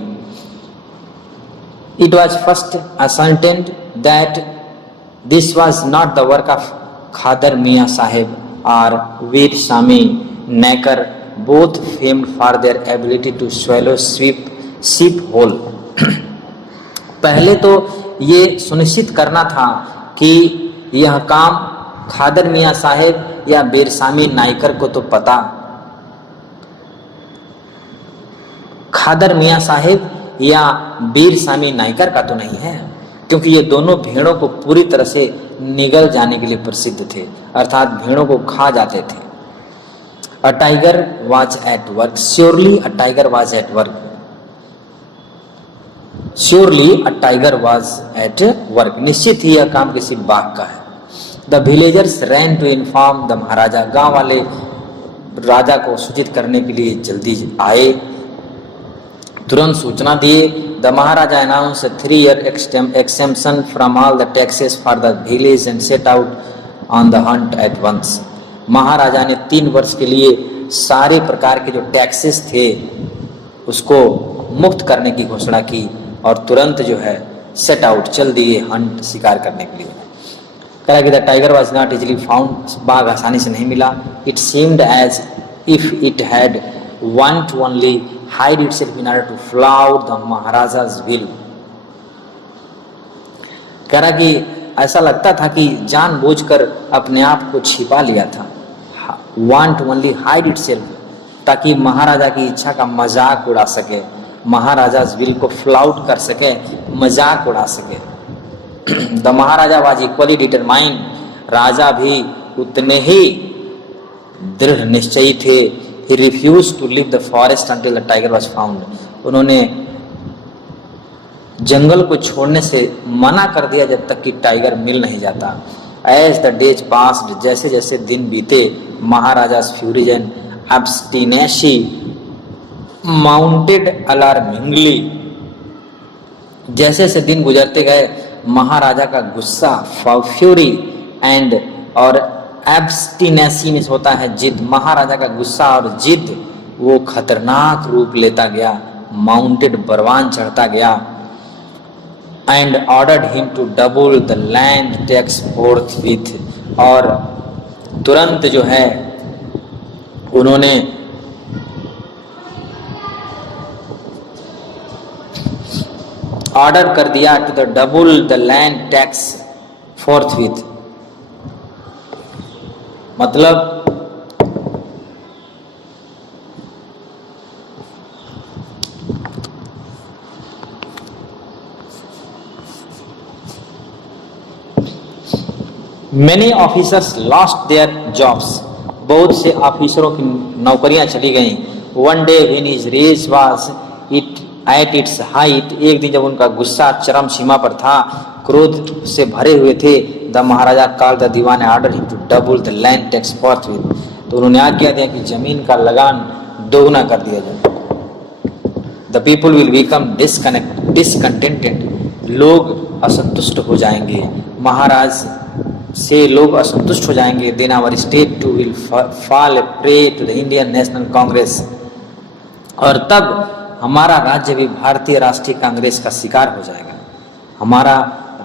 It was first ascertained that this was not the work of Khadar Mian Sahib or Veer Sami Naikar, both famed for their ability to swallow sheep whole. पहले तो ये सुनिश्चित करना था कि यह काम खादर मियाँ साहेब या बेरसामी नाइकर को तो पता, खादर मियाँ साहेब या बीर सामी नाइकर का तो नहीं है, क्योंकि ये दोनों भेड़ों को पूरी तरह से निगल जाने के लिए प्रसिद्ध थे, अर्थात भेड़ों को खा जाते थे। A tiger was at work, surely a tiger was at work, surely a tiger was at work, निश्चित ही यह काम किसी बाघ का है। The villagers ran to inform the maharaja, गांव वाले राजा को सूचित करने के लिए जल्दी आए, तुरंत सूचना दिए। The Maharaja announce a 3-year exemption from all the taxes for the village and set out on the hunt at once. महाराजा ने 3 वर्ष के लिए सारे प्रकार के जो टैक्सेस थे उसको मुक्त करने की घोषणा की और तुरंत जो है सेट आउट चल दिए हंट, शिकार करने के लिए। कहा कि the tiger was not easily found, बाघ आसानी से नहीं मिला। It seemed as if it had want to only hide itself in order to flout the Maharaja's will. कह रहा कि ऐसा लगता था कि जानबूझकर अपने आप को छिपा लिया था। Want to only hide itself, ताकि महाराजा की इच्छा का मजाक उड़ा सके, महाराजा's will को फ्लाउट कर सके, मजाक उड़ा सके। The Maharaja was equally determined राजा भी उतने ही दृढ़ निश्चयी थे। He refused to leave the forest until the tiger was found. उन्होंने जंगल को छोड़ने से मना कर दिया जब तक कि टाइगर मिल नहीं जाता। As the days passed, जैसे जैसे दिन बीते, महाराजा's fury and obstinacy mounted alarmingly. जैसे जैसे दिन गुजरते गए, महाराजा का गुस्सा, फ्यूरी एंड और एब्स्टिनेसी में होता है जिद, महाराजा का गुस्सा और जिद वो खतरनाक रूप लेता गया, माउंटेड बरवान चढ़ता गया। And ordered him to double the land tax forthwith, और तुरंत जो है उन्होंने ऑर्डर कर दिया to the double the land tax forthwith, मतलब Many officers lost their jobs. बहुत से ऑफिसरों की नौकरियां चली गईं। One day when his rage was at its height, एक दिन जब उनका गुस्सा चरम सीमा पर था, क्रोध से भरे हुए थे, the Maharaja called the Dewan ordered him to double the land tax forthwith. तो उन्होंने आज्ञा दिया कि जमीन का लगान दोगुना कर दिया जाए। The people will become discontented. लोग असंतुष्ट हो जाएंगे, महाराज से लोग असंतुष्ट हो जाएंगे। Then our state too will fall a prey to the Indian National Congress. और तब हमारा राज्य भी भारतीय राष्ट्रीय कांग्रेस का शिकार हो जाएगा, हमारा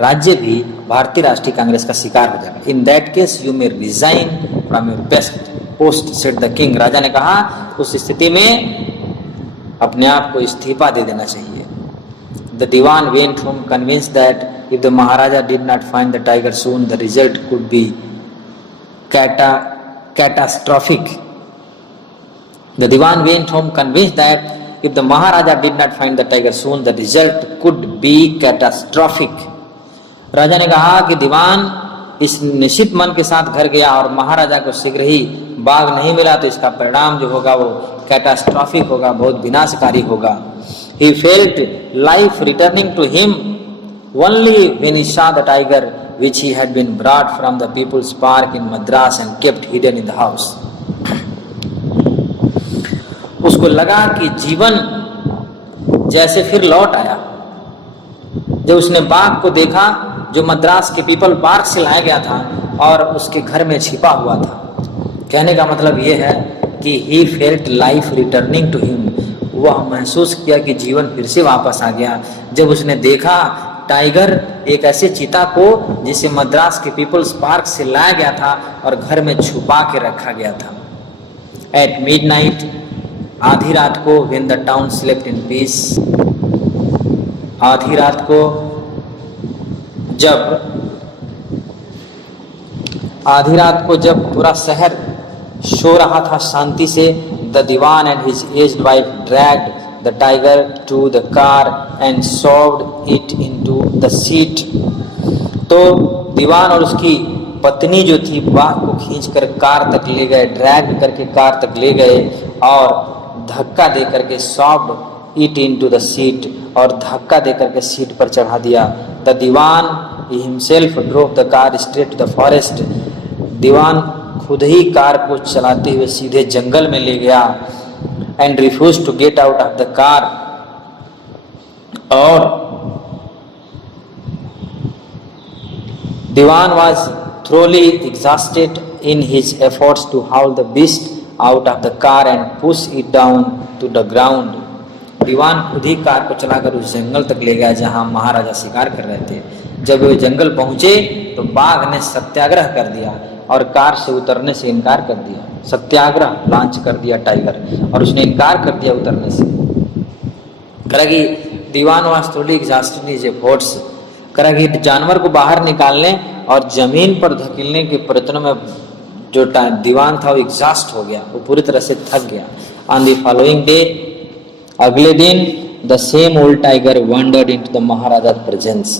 राज्य भी भारतीय राष्ट्रीय कांग्रेस का शिकार हो जाएगा। In that case you may resign from your best post, said the king. राजा ने कहा उस स्थिति में अपने आप को इस्तीफा दे देना चाहिए। The Diwan went home convinced that if the Maharaja did not find the tiger soon, the result could be catastrophic. The Diwan went home convinced that if the Maharaja did not find the tiger soon, the result could be catastrophic. राजा ने कहा कि दीवान इस निश्चित मन के साथ घर गया और महाराजा को शीघ्र ही बाघ नहीं मिला तो इसका परिणाम जो होगा वो कैटास्ट्रॉफिक होगा, बहुत विनाशकारी होगा। He felt life returning to him only when he saw the tiger which he had been brought from the People's Park in Madras and kept hidden in the house. उसको लगा कि जीवन जैसे फिर लौट आया जब उसने बाघ को देखा जो मद्रास के पीपल पार्क से लाया गया था और उसके घर में छिपा हुआ था। कहने का मतलब यह है कि he felt life returning to him, वह महसूस किया कि जीवन फिर से वापस आ गया जब उसने देखा टाइगर एक ऐसे चीता को जिसे मद्रास के पीपल्स पार्क से लाया गया था और घर में छुपा के रखा गया था। एट मिडनाइट, आधी रात को, when the town slept in peace, आधी रात को जब पूरा शहर सो रहा था शांति से, the Diwan and his aged wife dragged the tiger to the car and shoved it into the seat. तो दीवान और उसकी पत्नी जो थी बाघ को खींचकर कार तक ले गए, ड्रैग करके कार तक ले गए और धक्का दे करके shoved it into the seat, और धक्का दे करके सीट पर चढ़ा दिया। The Diwan himself drove the car straight to the forest. दीवान खुद ही कार को चलाते हुए सीधे जंगल में ले गया। And refuse to get out of the car, और dewan was thoroughly exhausted in his efforts to haul the beast out of the car and push it down to the ground. दीवान खुद ही कार को चलाकर उस जंगल तक ले गया जहां महाराजा शिकार कर रहे थे। जब वे जंगल पहुंचे तो बाघ ने सत्याग्रह कर दिया और कार से उतरने से इनकार कर दिया। सत्याग्रह लॉन्च कर दिया टाइगर, और उसने इनकार कर दिया उतरने से। करेगी दीवान वास्तुली एग्जॉस्टिंग एफर्ट्स, करेगी जानवर को बाहर निकालने और जमीन पर धकेलने के प्रयत्नों में जो दीवान था वो एग्जॉस्ट हो गया, वो पूरी तरह से थक गया। ऑन द फॉलोइंग डे, अगले दिन, the same old tiger wandered into the Maharaja presence.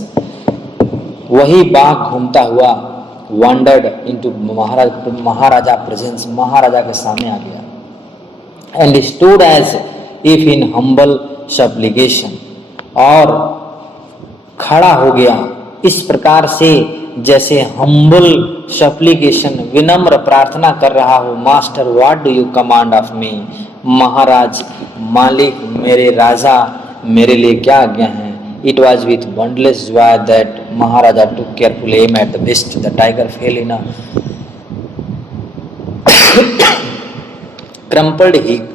वही बाघ घूमता हुआ wandered into महाराजा presence, महाराजा के सामने आ गया and stood as if in humble supplication, और खड़ा हो गया इस प्रकार से जैसे हम्बल सप्लीकेशन, विनम्र प्रार्थना कर रहा हो, master what do you command of me, महाराज मालिक मेरे राजा मेरे लिए क्या आज्ञा है। It was with boundless joy that Maharaja took careful aim at the beast. The tiger fell in a crumpled heap.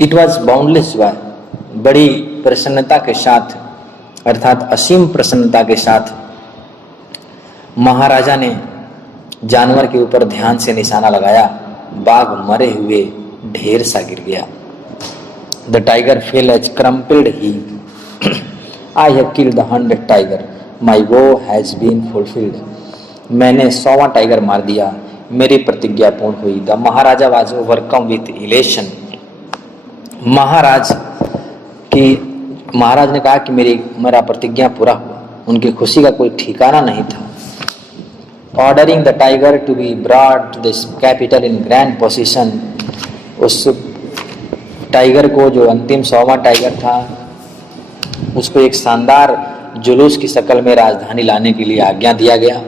It was boundless joy. बड़ी प्रसन्नता के साथ अर्थात असीम प्रसन्नता के साथ महाराजा ने जानवर के ऊपर ध्यान से निशाना लगाया। बाघ मरे हुए ढेर सा गिर गया। The tiger fell as crumpled he. I have killed the 100 tiger, my vow has been fulfilled. मैंने 100वां टाइगर मार दिया, मेरी प्रतिज्ञा पूर्ण हुई। The Maharaja was overcome with elation. महाराज ने कहा कि मेरा प्रतिज्ञा पूरा हुआ। उनकी खुशी का कोई ठिकाना नहीं था। Ordering the tiger to be brought to the capital in grand position. उस टाइगर को, जो अंतिम 100वां टाइगर था, उसको एक शानदार जुलूस की शक्ल में राजधानी लाने के लिए आज्ञा दिया गया।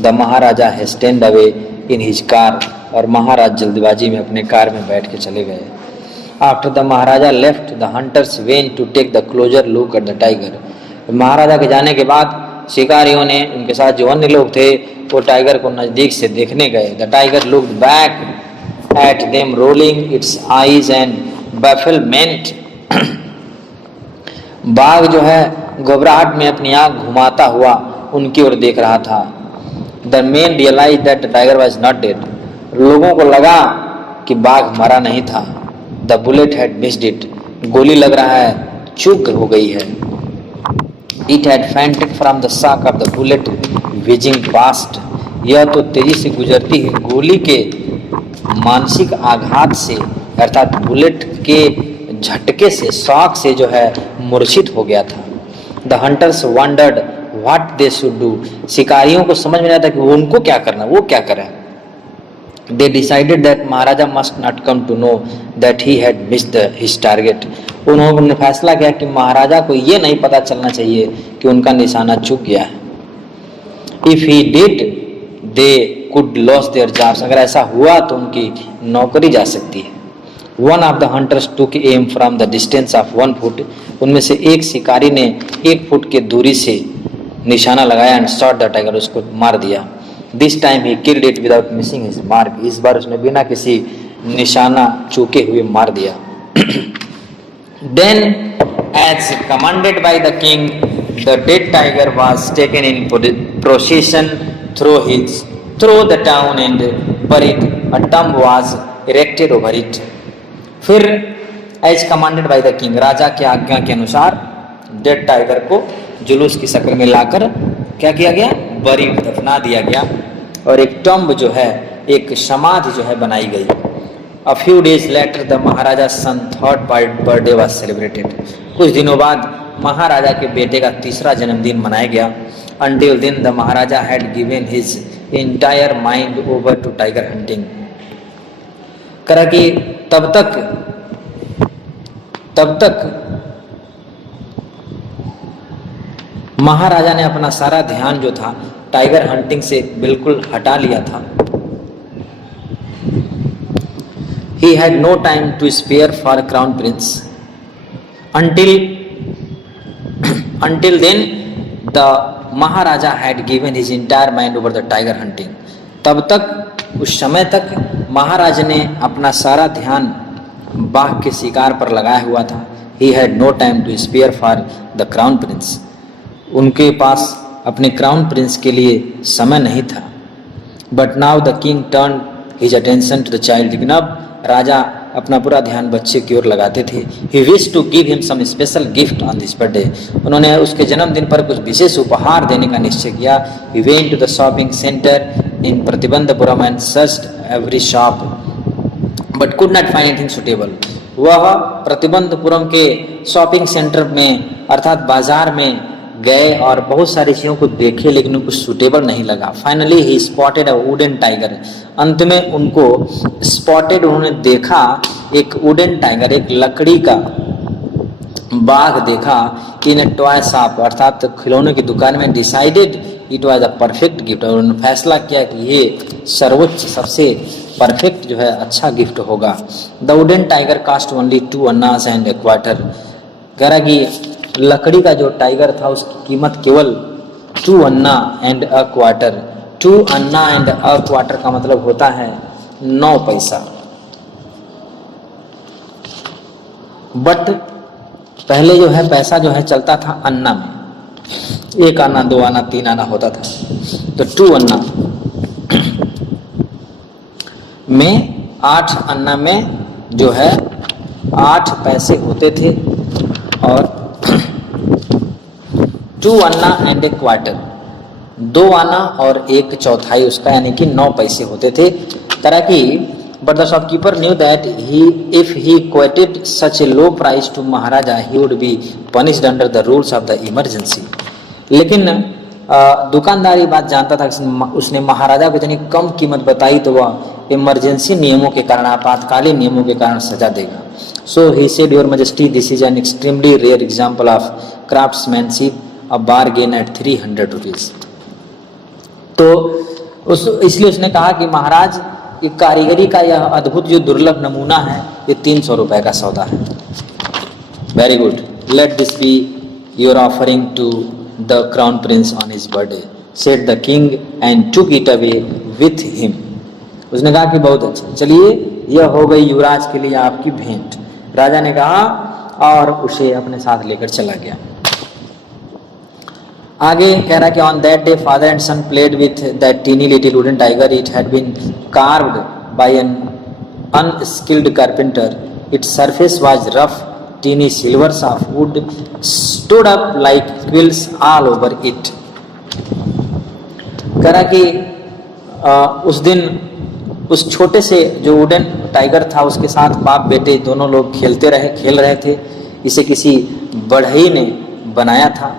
The maharaja hastened away in his car. और महाराज जल्दबाजी में अपने कार में बैठ के चले गए। After the maharaja left the hunters went to take the closer look at the tiger. महाराजा के जाने के बाद शिकारियों ने, उनके साथ जो अन्य लोग थे, वो टाइगर को नजदीक से देखने गए। The tiger looked back at them rolling its eyes and bafflement. बाघ जो है घबराहट में अपनी आंख घुमाता हुआ उनकी ओर देख रहा था। The man realise that the tiger was not dead. लोगों को लगा कि बाघ मरा नहीं था। The bullet had missed it. गोली लग रहा है, चूक हो गई है। It had fainted from the shock of the bullet whizzing past. यह तो तेजी से गुजरती है गोली के मानसिक आघात से, अर्थात बुलेट के झटके से, शॉक से जो है मूर्छित हो गया था। The hunters wondered what they should do. शिकारियों को समझ में नहीं आता कि उनको क्या करना, वो क्या करें। They decided that Maharaja must not come to know that he had missed his target. उन्होंने फैसला किया कि महाराजा को ये नहीं पता चलना चाहिए कि उनका निशाना चूक गया है। If he did, they could lose their jobs. अगर ऐसा हुआ तो उनकी नौकरी जा सकती है। One of the hunters took aim from the distance of 1 foot. उनमें से एक शिकारी ने 1 फुट के दूरी से निशाना लगाया and shot the tiger. उसको मार दिया। This time he killed it without missing his mark. इस बार उसने बिना किसी निशाना चूके हुए मार दिया। Then, as commanded by the king, the dead tiger was taken in procession through the town and buried. A tomb was erected over it. फिर as commanded by the king, राजा की आज्ञा के अनुसार डेड टाइगर को जुलूस की शक्ल में लाकर क्या किया गया, बरी दफना दिया गया और एक टम्ब जो है, एक समाधि जो है बनाई गई। A few days later the Maharaja son third birthday was celebrated. कुछ दिनों बाद महाराजा के बेटे का तीसरा जन्मदिन मनाया गया। Until then the Maharaja had given his entire mind over to tiger hunting. करा कि तब तक महाराजा ने अपना सारा ध्यान जो था टाइगर हंटिंग से बिल्कुल हटा लिया था। He had no time to spare for crown prince. Until then, the Maharaja had given his entire mind over the tiger hunting. तब तक, उस समय तक महाराज ने अपना सारा ध्यान बाघ के शिकार पर लगाया हुआ था। He had no time to spare for the crown prince. उनके पास अपने क्राउन प्रिंस के लिए समय नहीं था। But now the king turn his attention to the child. लेकिन अब राजा अपना पूरा ध्यान बच्चे की ओर लगाते थे। He wish to give him some special gift on this birthday. उन्होंने उसके जन्मदिन पर कुछ विशेष उपहार देने का निश्चय किया। He went to the shopping centre in Pratibandhapuram and searched every shop but could not find anything suitable. वह प्रतिबंधपुरम के शॉपिंग सेंटर में अर्थात बाजार में गए और बहुत सारी चीज़ों को देखे, लेकिन उनको सूटेबल नहीं लगा। Finally he spotted a wooden tiger, अंत में उनको स्पॉटेड, उन्होंने देखा एक वुडन टाइगर, एक लकड़ी का बाघ देखा इन ए टॉय शॉप अर्थात खिलौनों की दुकान में। Decided it was a perfect gift, और उन्होंने फैसला किया कि ये सर्वोच्च सबसे परफेक्ट जो है अच्छा गिफ्ट होगा। The wooden tiger cost only 2 annas and a quarter, कह रहा कि लकड़ी का जो टाइगर था उसकी कीमत केवल 2 anna and a quarter. 2 anna and a quarter का मतलब होता है 9 पैसा। बट पहले जो है पैसा जो है चलता था अन्ना में, 1 आना 2 आना 3 आना होता था, तो 2 अन्ना में 8 अन्ना में जो है 8 पैसे होते थे, और 2 अन्ना एंड ए क्वार्टर, 2 आना और 1 चौथाई उसका, यानी कि 9 पैसे होते थे। तरह की but the shopkeeper knew that if he quoted such a low price to Maharaja, he would be punished under the rules of the emergency. लेकिन दुकानदार ये बात जानता था कि उसने महाराजा को इतनी कम कीमत बताई तो वह इमरजेंसी नियमों के कारण, आपातकालीन नियमों के कारण सजा देगा। So he said, Your Majesty, this is an extremely rare example of craftsmanship, a bargain at 300 rupees. तो इसलिए उसने कहा कि महाराज, कि कारीगरी का यह अद्भुत जो दुर्लभ नमूना है, ये 300 रुपए का सौदा है। Very good, let this be your offering to the crown prince on his birthday, said the king and took it away with him. उसने कहा कि बहुत अच्छा, चलिए यह हो गई युवराज के लिए आपकी भेंट। राजा ने कहा और उसे अपने साथ लेकर चला गया। आगे कह रहा कि on that day father and son played with that tiny little wooden tiger, it had been carved by an unskilled carpenter, its surface was rough, tiny silvers of wood stood up like quills all over it. कह रहा कि उस दिन उस छोटे से जो wooden tiger था उसके साथ बाप बेटे दोनों लोग खेल रहे थे। इसे किसी बढ़ई ने बनाया था,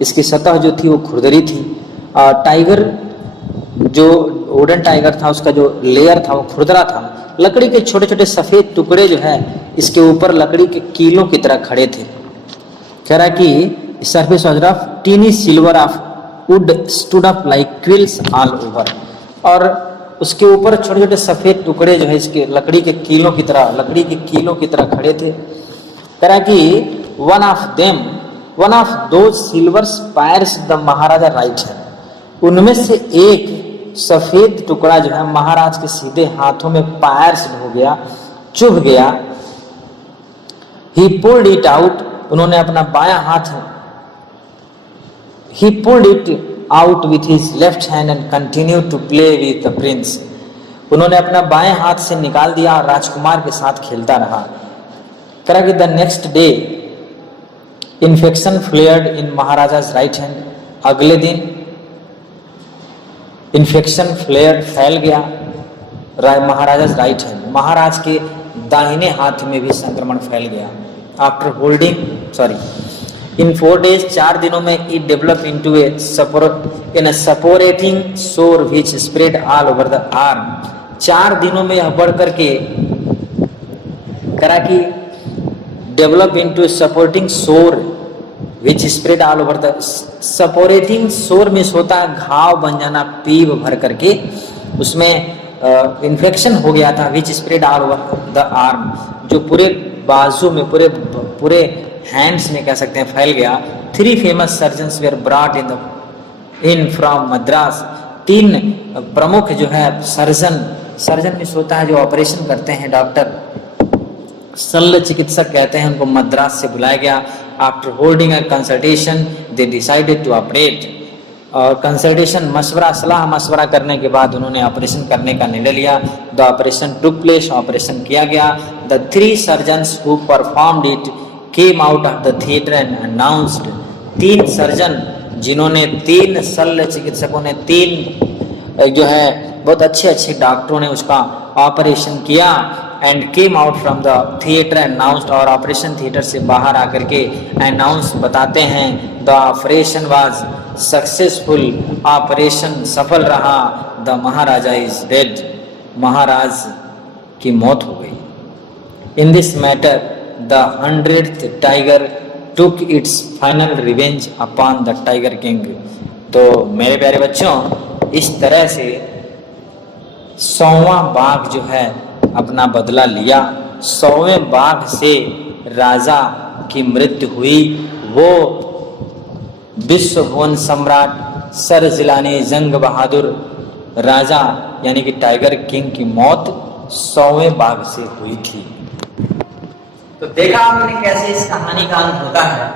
इसकी सतह जो थी वो खुरदरी थी। टाइगर जो वुडन टाइगर था उसका जो लेयर था वो खुरदरा था। लकड़ी के छोटे छोटे सफेद टुकड़े जो है इसके ऊपर लकड़ी के कीलों की तरह खड़े थे। कह रहा कि surface was rough, tiny silver of wood stood up like quills all over, और उसके ऊपर छोटे छोटे सफेद टुकड़े जो है इसके लकड़ी के कीलों की तरह खड़े थे। कह रहा कि वन ऑफ दो silver spires the Maharaja right है, उनमें से एक सफेद टुकड़ा जो है महाराज के सीधे हाथों में पायर्स हो गया, चुभ गया। ही पुल्ड इट आउट, उन्होंने अपना बायां हाथ, he pulled it out with his left hand and continue to play with the prince, उन्होंने अपना बाएं हाथ से निकाल दिया और राजकुमार के साथ खेलता रहा। करा कि the next day infection flared in maharaja's right hand, अगले दिन इन्फेक्शन फैल गया महाराजा's राइट हैंड, महाराज के दाहिने हाथ में भी संक्रमण फैल गया। आफ्टर होल्डिंग इन 4 days, 4 दिनों में इट डेवलप इनटू ए सपोरेटिंग सोर which spread all over the arm, 4 दिनों में यह बढ़ करके करा कि डेवलप इनटू सपोर्टिंग सोर विच स्प्रेड ऑल ओवर द, सपोरेटिंग सोर में होता घाव बन जाना पीप भर करके, उसमें इन्फेक्शन हो गया था। Which spread all over the arm, जो पूरे बाजू में पूरे हैंड्स में कह सकते हैं फैल गया। 3 famous surgeons were brought in from Madras, 3 प्रमुख जो है सर्जन में होता है जो ऑपरेशन करते हैं, डॉक्टर शल्य चिकित्सक कहते हैं, उनको मद्रास से बुलाया गया। After holding a consultation they decided to operate, और कंसल्टेशन सलाह मशवरा करने के बाद उन्होंने ऑपरेशन करने का निर्णय लिया। The operation took place, operation किया गया। The 3 surgeons who performed it came out of the theatre and announced, 3 surgeon जिन्होंने 3 शल्य चिकित्सकों ने 3 जो है बहुत अच्छे डॉक्टरों ने उसका ऑपरेशन किया, and came out from the theatre announced, और ऑपरेशन थिएटर से बाहर आकर के अनाउंस बताते हैं the operation was successful, operation सफल रहा, द महाराजा इज डेड, महाराज की मौत हो गई। In this matter the 100th tiger took its final revenge upon the tiger king. तो मेरे प्यारे बच्चों, इस तरह से 100वां बाघ जो है अपना बदला लिया। 100वें बाघ से राजा की मृत्यु हुई। वो विश्व भुवन सम्राट सर जिलानी जंग बहादुर राजा यानी कि टाइगर किंग की मौत 100वें बाघ से हुई थी। तो देखा आपने कैसे इस कहानी का अंत होता है।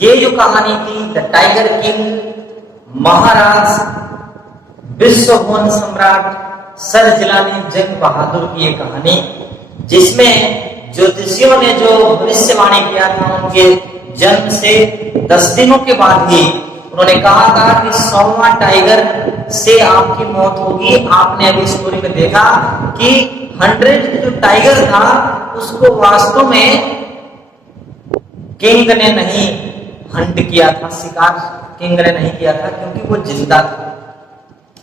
ये जो कहानी थी द टाइगर किंग, महाराज विश्व भुवन सम्राट सर जिलानी जंग बहादुर की ये कहानी, जिसमें ज्योतिषियों ने जो भविष्यवाणी किया था उनके जन्म से 10 दिनों के बाद ही उन्होंने कहा था कि 100वां टाइगर से आपकी मौत होगी। आपने अभी स्टोरी में देखा कि 100 जो टाइगर था उसको वास्तव में किंग ने नहीं हंट किया था, शिकार किंग ने नहीं किया था, क्योंकि वो जिंदा था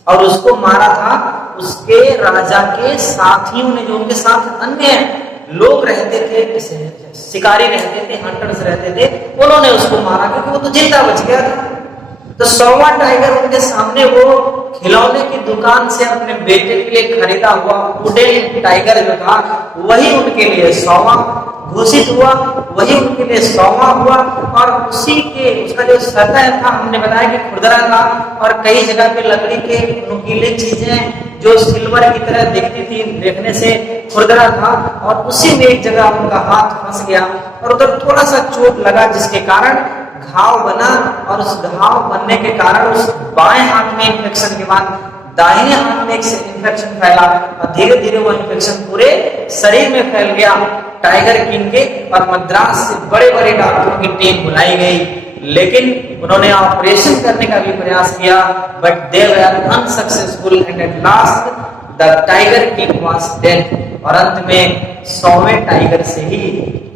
और उसको मारा था उसके राजा के साथियों ने, जो उनके साथ अन्य लोग रहते थे, शिकारी रहते थे, हंटर्स रहते थे, उन्होंने उसको मारा क्योंकि वो तो जिंदा बच गया था। तो 100वां टाइगर उनके सामने वो खिलौने की दुकान से अपने बेटे के लिए खरीदा हुआ वुडन टाइगर जो था वही उनके लिए 100वां घोषित हुआ, वही उनके लिए 100वां हुआ। और उसी के उसका जो सतह था हमने बताया कि खुरदरा था और कई जगह पे लकड़ी के नुकीले चीजें जो सिल्वर की तरह दिखती थी, देखने से खुरदरा था, और उसी में एक जगह उनका हाथ फंस गया और उधर थोड़ा सा चोट लगा जिसके कारण घाव बना, और उस घाव बनने के कारण उस बाएं हाथ में इन्फेक्शन के बाद दाहिने हाथ में एक इन्फेक्शन फैला और धीरे धीरे वो इन्फेक्शन पूरे शरीर में फैल गया टाइगर किंग के। और मद्रास से बड़े बड़े डॉक्टरों की टीम बुलाई गई, लेकिन उन्होंने ऑपरेशन करने का भी प्रयास किया, but they were unsuccessful and at last the tiger king was dead. और अंत में 100वें टाइगर से ही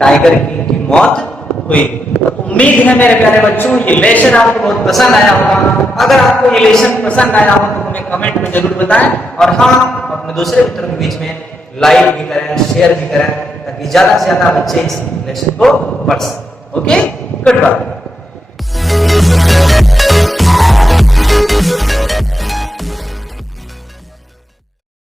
टाइगर किंग की मौत हुई। तो उम्मीद है मेरे प्यारे बच्चों ये लेसन आपको बहुत पसंद आया होगा। अगर आपको ये लेसन पसंद आया हो तो हमें कमेंट में जरूर बताएं, और हाँ, अपने दूसरे मित्रों के बीच में लाइक भी करें, शेयर भी करें, ताकि ज्यादा से ज्यादा बच्चे इस लेसन को पढ़ सकें। Okay, good bye.